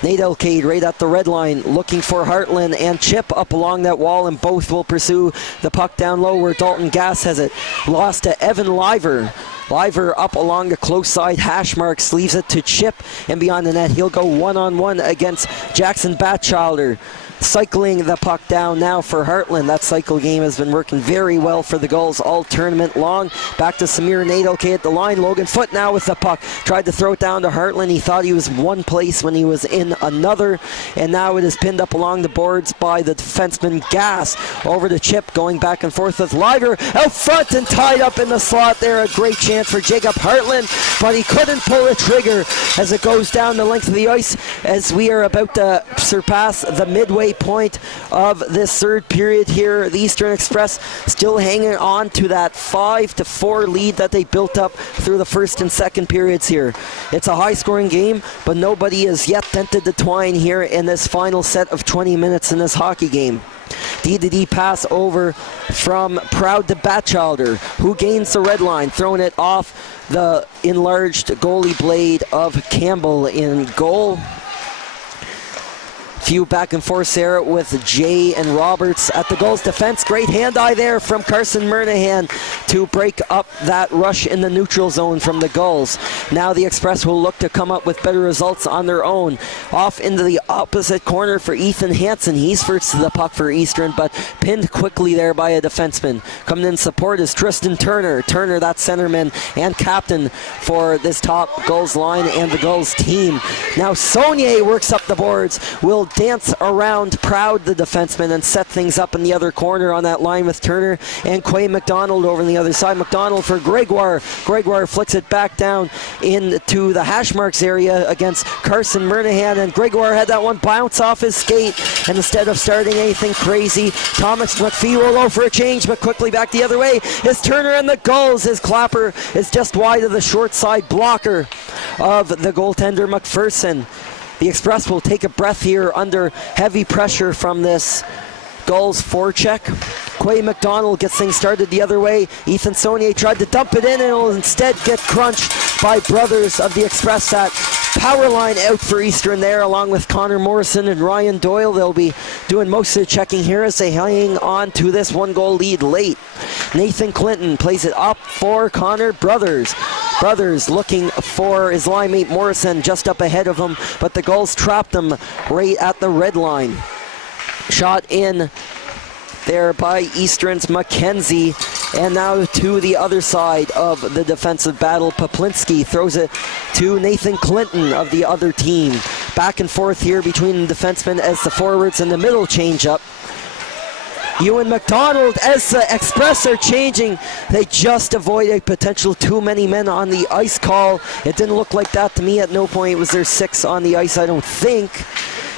Nate Elcade right at the red line, looking for Hartland and Chip up along that wall, and both will pursue the puck down low where Dalton Gass has it. Lost to Evan Liver. Liver up along the close side hash marks, leaves it to Chip, and beyond the net he'll go one-on-one against Jackson Batchelder. cycling the puck down now for Heartland. That cycle game has been working very well for the Gulls all tournament long. Back to Samir Nadelke at the line. Logan Foote now with the puck. Tried to throw it down to Heartland. He thought he was one place when he was in another. And now it is pinned up along the boards by the defenseman Gass. Over to Chip, going back and forth with Liger out front and tied up in the slot there. A great chance for Jacob Heartland, but he couldn't pull the trigger as it goes down the length of the ice as we are about to surpass the midway point of this third period here. The Eastern Express still hanging on to that 5-4 lead that they built up through the first and second periods here. It's a high-scoring game, but nobody has yet dented the twine here in this final set of 20 minutes in this hockey game. D-to-D pass over from Proud to Batchelder, who gains the red line, throwing it off the enlarged goalie blade of Campbell in goal. Few back and forth there with Jay and Roberts at the Gulls defense. Great hand-eye there from Carson Murnahan to break up that rush in the neutral zone from the Gulls. Now the Express will look to come up with better results on their own. Off into the opposite corner for Ethan Hansen. He's first to the puck for Eastern, but pinned quickly there by a defenseman. Coming in support is Tristan Turner. Turner, that centerman and captain for this top Gulls line and the Gulls team. Now Saunier works up the boards. Will dance around Proud, the defenseman, and set things up in the other corner on that line with Turner and Quay McDonald over on the other side. McDonald for Gregoire. Gregoire flicks it back down into the hash marks area against Carson Murnahan, and Gregoire had that one bounce off his skate, and instead of starting anything crazy, Thomas McPhee will go for a change, but quickly back the other way is Turner and the Gulls. His clapper is just wide of the short side blocker of the goaltender McPherson. The Express will take a breath here under heavy pressure from this Gulls forecheck. Quay McDonald gets things started the other way. Ethan Saunier tried to dump it in and will instead get crunched by brothers of the Express. That power line out for Eastern there, along with Connor Morrison and Ryan Doyle. They'll be doing most of the checking here as they hang on to this 1-goal lead late. Nathan Clinton plays it up for Connor Brothers. Brothers looking for his line mate Morrison just up ahead of him, but the Gulls trapped him right at the red line. Shot in there by Eastern's Mackenzie, and now to the other side of the defensive battle. Poplinski throws it to Nathan Clinton of the other team. Back and forth here between the defensemen as the forwards in the middle change up. Ewan McDonald, as the Express are changing, they just avoided potential too many men on the ice call. It didn't look like that to me. At no point was there 6 on the ice, I don't think.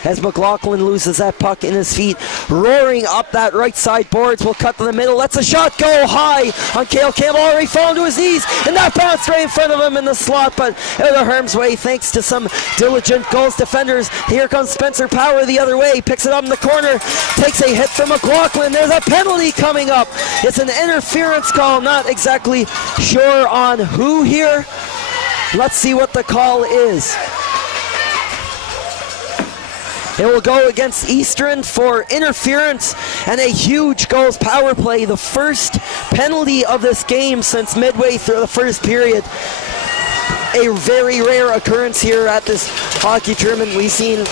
As McLaughlin loses that puck in his feet, roaring up that right side boards, will cut to the middle, lets a shot go high on Cale Campbell, already falling to his knees, and that bounced right in front of him in the slot, but out of harm's way thanks to some diligent Gulls defenders. Here comes Spencer Power the other way, picks it up in the corner, takes a hit from McLaughlin. There's a penalty coming up. It's an interference call, not exactly sure on who here. Let's see what the call is. It will go against Eastern for interference and a huge Gulls power play. The first penalty of this game since midway through the first period. A very rare occurrence here at this hockey tournament. We've seen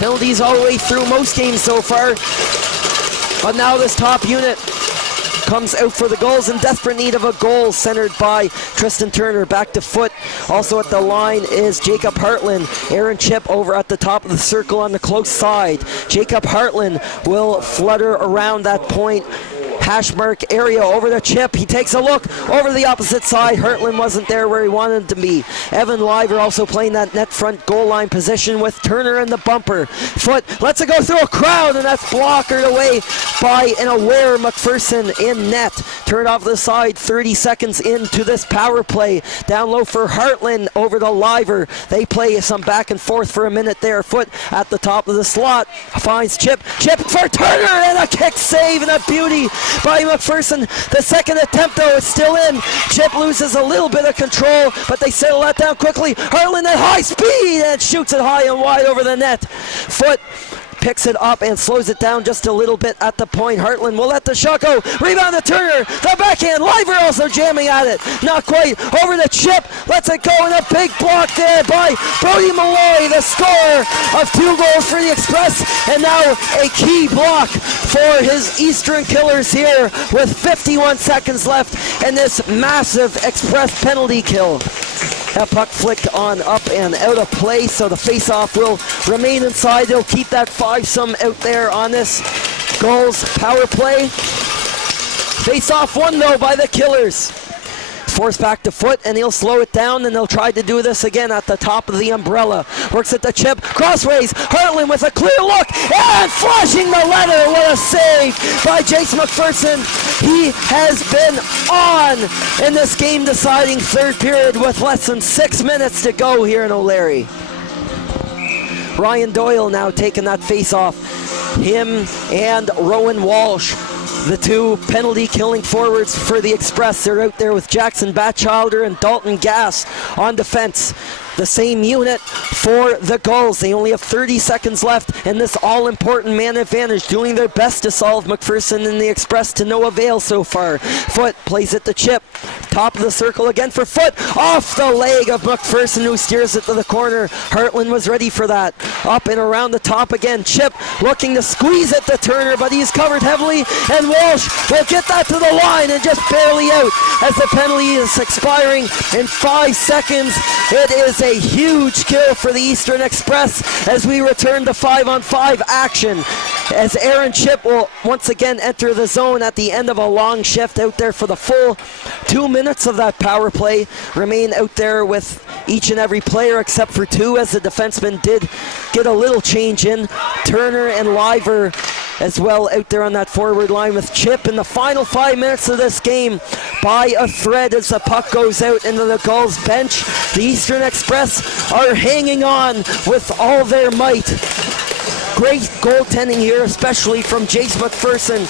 penalties all the way through most games so far, but now this top unit comes out for the Gulls in desperate need of a goal, centered by Tristan Turner. Back to Foote. Also at the line is Jacob Hartland. Aaron Chip over at the top of the circle on the close side. Jacob Hartland will flutter around that point hash mark area over to Chip. He takes a look over the opposite side. Hartland wasn't there where he wanted to be. Evan Liver also playing that net front goal line position with Turner in the bumper. Foote lets it go through a crowd, and that's blockered away by an aware McPherson in net. Turned off the side 30 seconds into this power play. Down low for Hartland over to Liver. They play some back and forth for a minute there. Foote at the top of the slot finds Chip. Chip for Turner, and a kick save and a beauty by McPherson. The second attempt, though, is still in. Chip loses a little bit of control, but they settle that down quickly. Hartland at high speed and shoots it high and wide over the net. Foote picks it up and slows it down just a little bit at the point. Hartland will let the shot go. Rebound to Turner. The backhand. Liver also jamming at it. Not quite. Over the chip. Lets it go, and a big block there by Brody Malloy, the scorer of 2 goals for the Express, and now a key block for his Eastern Killers here with 51 seconds left in this massive Express penalty kill. That puck flicked on up and out of play, so the face-off will remain inside. They'll keep that 5-some out there on this Gulls power play. Face-off won though by the Killers. Forced back to Foot, and he'll slow it down, and they'll try to do this again at the top of the umbrella. Works at the chip, crossways, Hartland with a clear look, and flashing the letter. What a save by Jace McPherson. He has been on in this game-deciding third period with less than 6 minutes to go here in O'Leary. Ryan Doyle now taking that face-off. Him and Rowan Walsh, the 2 penalty-killing forwards for the Express. They're out there with Jackson Batchelder and Dalton Gass on defense. The same unit for the Gulls. They only have 30 seconds left in this all-important man advantage, doing their best to solve McPherson and the Express to no avail so far. Foot plays it to Chip. Top of the circle again for Foot. Off the leg of McPherson, who steers it to the corner. Hartland was ready for that. Up and around the top again. Chip looking to squeeze it to Turner, but he's covered heavily, and Walsh will get that to the line and just barely out as the penalty is expiring in 5 seconds. It is a huge kill for the Eastern Express as we return to 5-on-5 action, as Aaron Chip will once again enter the zone at the end of a long shift out there for the full 2 minutes of that power play. Remain out there with each and every player except for 2, as the defensemen did get a little change in. Turner and Liver as well out there on that forward line, with Chip in the final 5 minutes of this game by a thread as the puck goes out into the Gulls bench. The Eastern Express are hanging on with all their might. Great goaltending here, especially from Jace McPherson.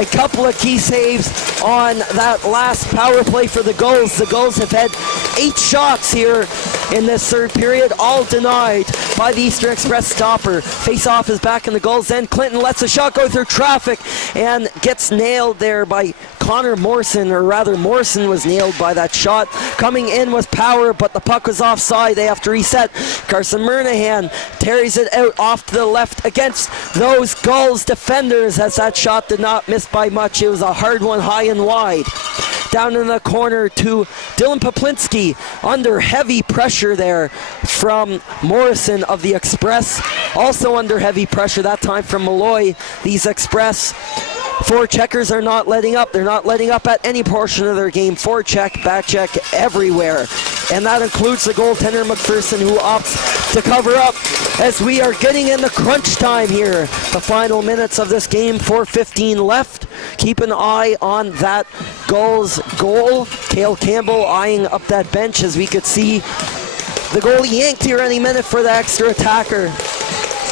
A couple of key saves on that last power play for the Gulls. The Gulls have had 8 shots here in this third period, all denied by the Eastern Express stopper. Face-off is back in the Gulls' end. Clinton lets a shot go through traffic and gets nailed there by Connor Morrison, or rather Morrison was nailed by that shot. Coming in was Power, but the puck was offside. They have to reset. Carson Murnahan carries it out off to the left against those Gulls defenders, as that shot did not miss by much. It was a hard one, high and wide. Down in the corner to Dylan Poplinski, under heavy pressure there from Morrison of the Express. Also under heavy pressure that time from Malloy. These Express forecheckers are not letting up. They're not letting up at any portion of their game. Forecheck, backcheck, everywhere. And that includes the goaltender McPherson, who opts to cover up as we are getting into crunch time here. The final minutes of this game, 4:15 left. Keep an eye on that Gulls goal. Cale Campbell eyeing up that bench, as we could see the goalie yanked here any minute for the extra attacker.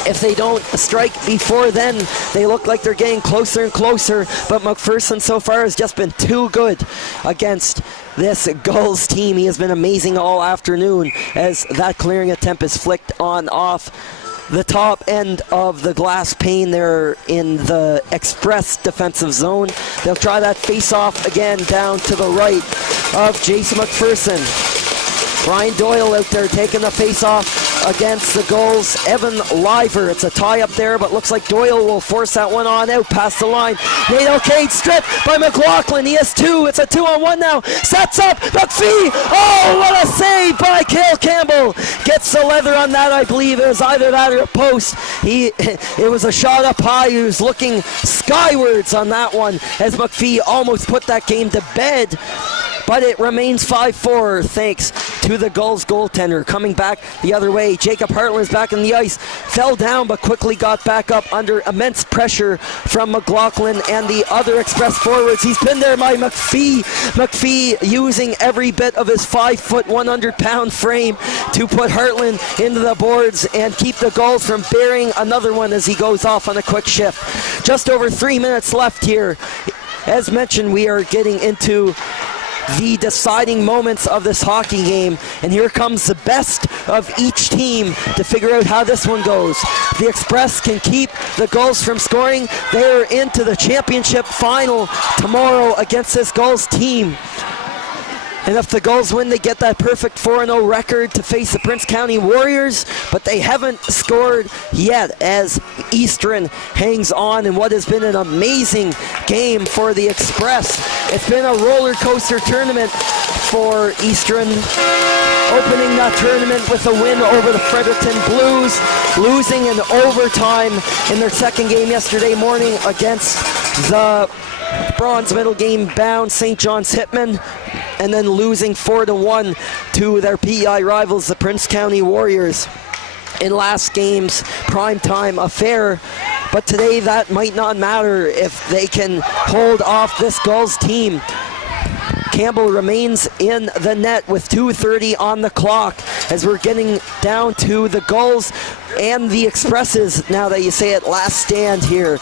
If they don't strike before then, they look like they're getting closer and closer, but McPherson so far has just been too good against this Gulls team. He has been amazing all afternoon, as that clearing attempt is flicked on off the top end of the glass pane there in the Express defensive zone. They'll try that face-off again down to the right of Jason McPherson. Ryan Doyle out there taking the face-off against the Gulls. Evan Liver, it's a tie up there, but looks like Doyle will force that one on out past the line. Nate O'Kade stripped by McLaughlin. He has 2. It's a 2-on-1 now. Sets up McPhee. Oh, what a save by Cale Campbell. Gets the leather on that, I believe. It was either that or a post. It was a shot up high. He was looking skywards on that one, as McPhee almost put that game to bed. But it remains 5-4 thanks to the Gulls goaltender. Coming back the other way, Jacob Hartland is back on the ice. Fell down but quickly got back up under immense pressure from McLaughlin and the other Express forwards. He's pinned there by McPhee. McPhee using every bit of his 5-foot, 100-pound frame to put Hartland into the boards and keep the Gulls from burying another one as he goes off on a quick shift. Just over 3 minutes left here. As mentioned, we are getting into the deciding moments of this hockey game. And here comes the best of each team to figure out how this one goes. The Express can keep the Gulls from scoring. They're into the championship final tomorrow against this Gulls team. And if the Gulls win, they get that perfect 4-0 record to face the Prince County Warriors, but they haven't scored yet as Eastern hangs on in what has been an amazing game for the Express. It's been a roller coaster tournament for Eastern, opening that tournament with a win over the Fredericton Blues, losing in overtime in their second game yesterday morning against the bronze medal game bound St. John's Hitmen, and then losing 4-1 to their PEI rivals, the Prince County Warriors, in last game's primetime affair. But today that might not matter if they can hold off this Gulls team. Campbell remains in the net with 2:30 on the clock as we're getting down to the Gulls and the Expresses, now that you say it, last stand here.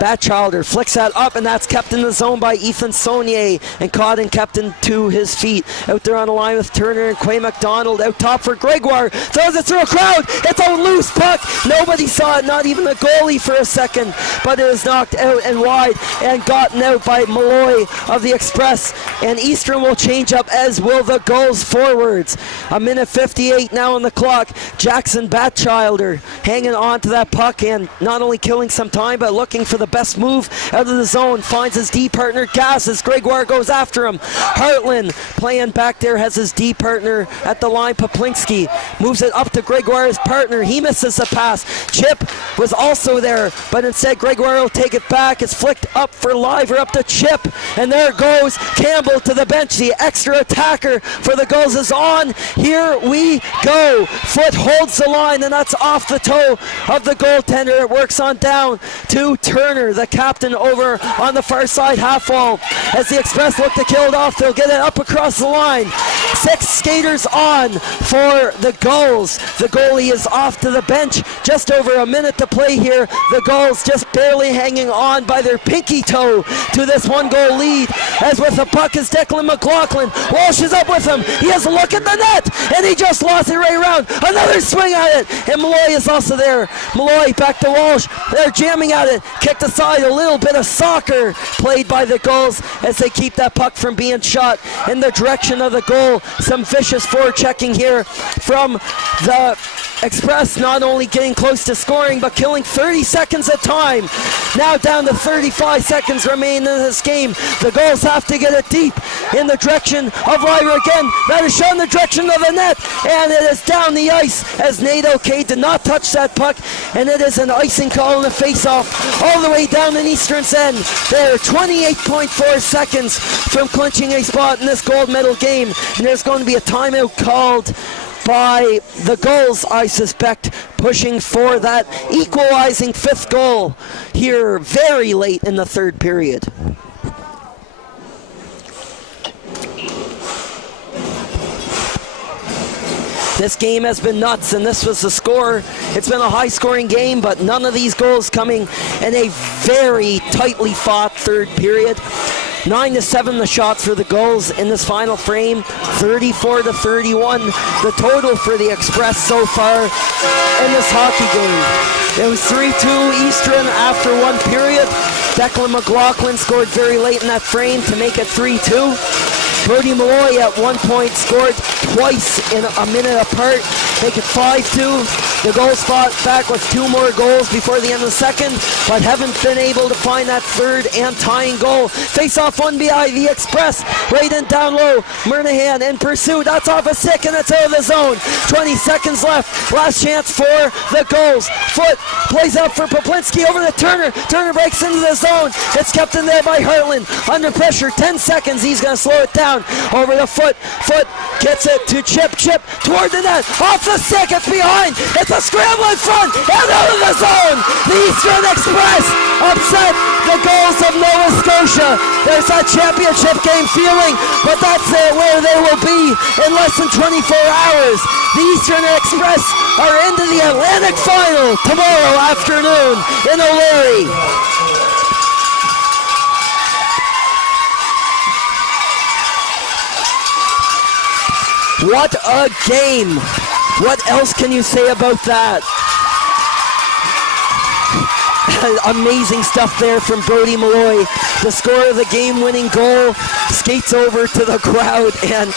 Batchelder flicks that up, and that's kept in the zone by Ethan Saunier, and caught and kept to his feet. Out there on the line with Turner and Quay McDonald. Out top for Gregoire. Throws it through a crowd. It's a loose puck. Nobody saw it, not even the goalie for a second, but it was knocked out and wide and gotten out by Malloy of the Express. And Eastern will change up, as will the Gulls forwards. A minute 58 now on the clock. Jackson Batchelder hanging on to that puck and not only killing some time, but looking for the best move out of the zone. Finds his D partner Gass as Gregoire goes after him. Hartland playing back there, has his D partner at the line. Poplinski moves it up to Gregoire's partner. He misses the pass. Chip was also there, but instead Gregoire will take it back. It's flicked up for Liver, up to Chip, and there goes Campbell to the bench. The extra attacker for the Gulls is on. Here we go. Foot holds the line, and that's off the toe of the goaltender. It works on down to Turner, the captain, over on the far side half wall. As the Express look to kill it off, they'll get it up across the line. 6 skaters on for the Gulls. The goalie is off to the bench. Just over a minute to play here. The Gulls just barely hanging on by their pinky toe to this 1-goal lead. As with the puck is Declan McLaughlin. Walsh is up with him. He has a look at the net, and he just lost it right around. Another swing at it, and Malloy is also there. Malloy back to Walsh. They're jamming at it. Kicked aside, a little bit of soccer played by the Gulls as they keep that puck from being shot in the direction of the goal. Some vicious forechecking here from the Express, not only getting close to scoring, but killing 30 seconds of time. Now down to 35 seconds remain in this game. The Gulls have to get it deep in the direction of Lyra again. That is shown in the direction of the net, and it is down the ice as Nate O'Kay did not touch that puck, and it is an icing call in the face-off all the way down in Eastern's end. They're 28.4 seconds from clinching a spot in this gold medal game, and there's going to be a timeout called by the Gulls, I suspect, pushing for that equalizing 5th goal here very late in the 3rd period. This game has been nuts, and this was the score. It's been a high-scoring game, but none of these goals coming in a very tightly fought 3rd period. 9-7 the shots for the Gulls in this final frame, 34-31 the total for the Express so far in this hockey game. It was 3-2 Eastern after 1 period. Declan McLaughlin scored very late in that frame to make it 3-2. Brody Malloy at one point scored twice in a minute apart, make it 5-2. The Gulls fought back with 2 more goals before the end of the second, but haven't been able to find that 3rd and tying goal. Face off one by the Express, right in down low. Murnahan in pursuit, that's off a stick, and it's out of the zone. 20 seconds left, last chance for the Gulls. Foot plays out for Poplinski over to Turner. Turner breaks into the zone. It's kept in there by Hartland. Under pressure, 10 seconds, he's going to slow it down. Over the Foot. Foot gets it to Chip. Chip toward the net. Off the stick. It's behind. It's a scramble in front and out of the zone. The Eastern Express upset the Gulls of Nova Scotia. There's that championship game feeling, but that's where they will be in less than 24 hours. The Eastern Express are into the Atlantic Final tomorrow afternoon in O'Leary. What a game! What else can you say about that? Amazing stuff there from Brody Malloy. The score of the game-winning goal, skates over to the crowd and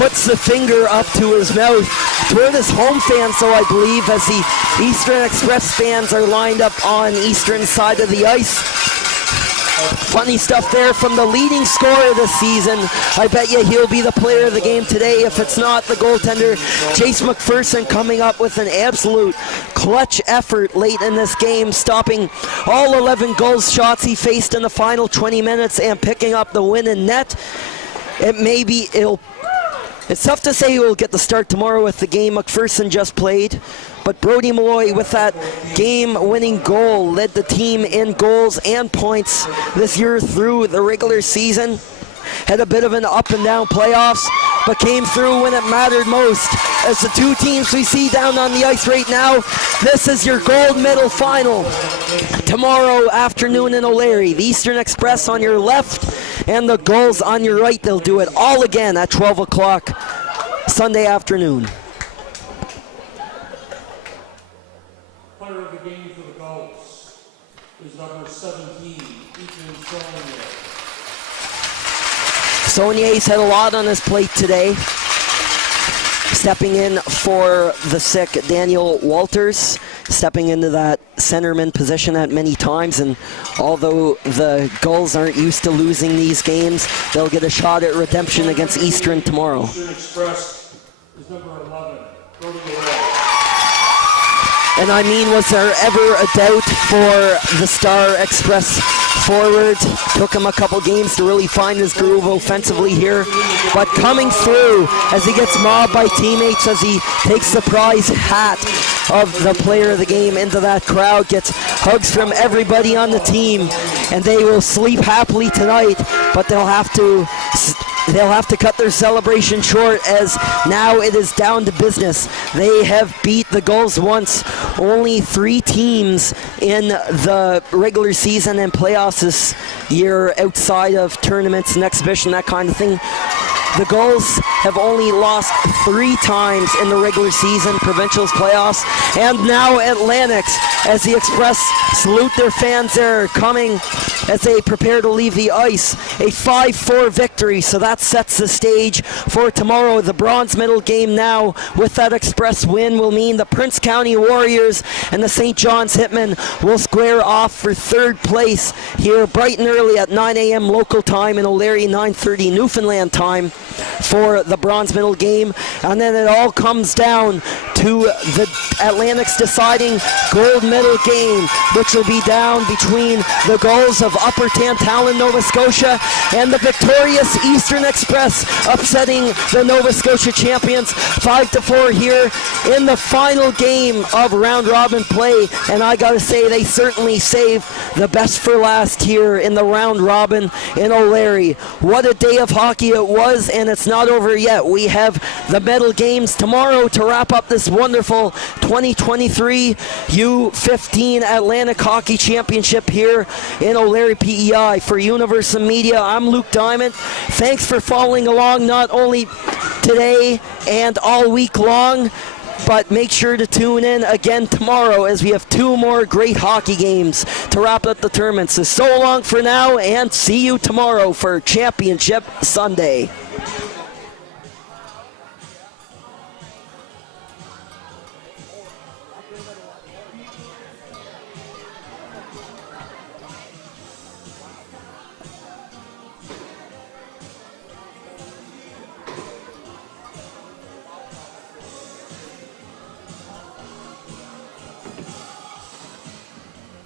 puts the finger up to his mouth toward his home fans, so I believe, as the Eastern Express fans are lined up on Eastern side of the ice. Funny stuff there from the leading scorer this season. I bet you he'll be the player of the game today if it's not the goaltender, Chase McPherson, coming up with an absolute clutch effort late in this game, stopping all 11 Gulls shots he faced in the final 20 minutes and picking up the win in net. It's tough to say who will get the start tomorrow with the game McPherson just played, but Brody Malloy, with that game-winning goal, led the team in goals and points this year through the regular season. Had a bit of an up and down playoffs, but came through when it mattered most. As the two teams we see down on the ice right now, this is your gold medal final. Tomorrow afternoon in O'Leary, the Eastern Express on your left and the Gulls on your right. They'll do it all again at 12 o'clock Sunday afternoon. Player of the game for the Gulls is number 17, Ethan Saunier. Saunier's had a lot on his plate today. Stepping in for the sick Daniel Walters, stepping into that centerman position at many times, and although the Gulls aren't used to losing these games, they'll get a shot at redemption against Eastern tomorrow. Eastern Express is number 11, Brody Malloy. And I mean, was there ever a doubt for the Star Express forward? Took him a couple games to really find his groove offensively here, but coming through as he gets mobbed by teammates, as he takes the prize hat of the player of the game into that crowd, gets hugs from everybody on the team, and they will sleep happily tonight, but they'll have to cut their celebration short, as now it is down to business. They have beat the Gulls once. Only 3 teams in the regular season and playoffs this year outside of tournaments and exhibition, that kind of thing. The Gulls have only lost 3 times in the regular season, provincials, playoffs, and now Atlantics, as the Express salute their fans there, coming as they prepare to leave the ice. A 5-4 victory, so that sets the stage for tomorrow. The bronze medal game now, with that Express win, will mean the Prince County Warriors and the St. John's Hitmen will square off for 3rd place here bright and early at 9 a.m. local time in O'Leary, 9:30 Newfoundland time for the bronze medal game. And then it all comes down to the Atlantics deciding gold medal game, which will be down between the Gulls of Upper Tantallon, Nova Scotia, and the victorious Eastern Express, upsetting the Nova Scotia champions 5-4 here in the final game of round robin play. And I gotta say, they certainly saved the best for last here in the round robin in O'Leary. What a day of hockey it was, and it's not over yet. We have the medal games tomorrow to wrap up this wonderful 2023 U15 Atlantic Hockey Championship here in O'Leary, PEI. For Universal Media, I'm Luke Diamond. Thanks for following along, not only today and all week long, but make sure to tune in again tomorrow, as we have 2 more great hockey games to wrap up the tournament. So long for now, and see you tomorrow for Championship Sunday.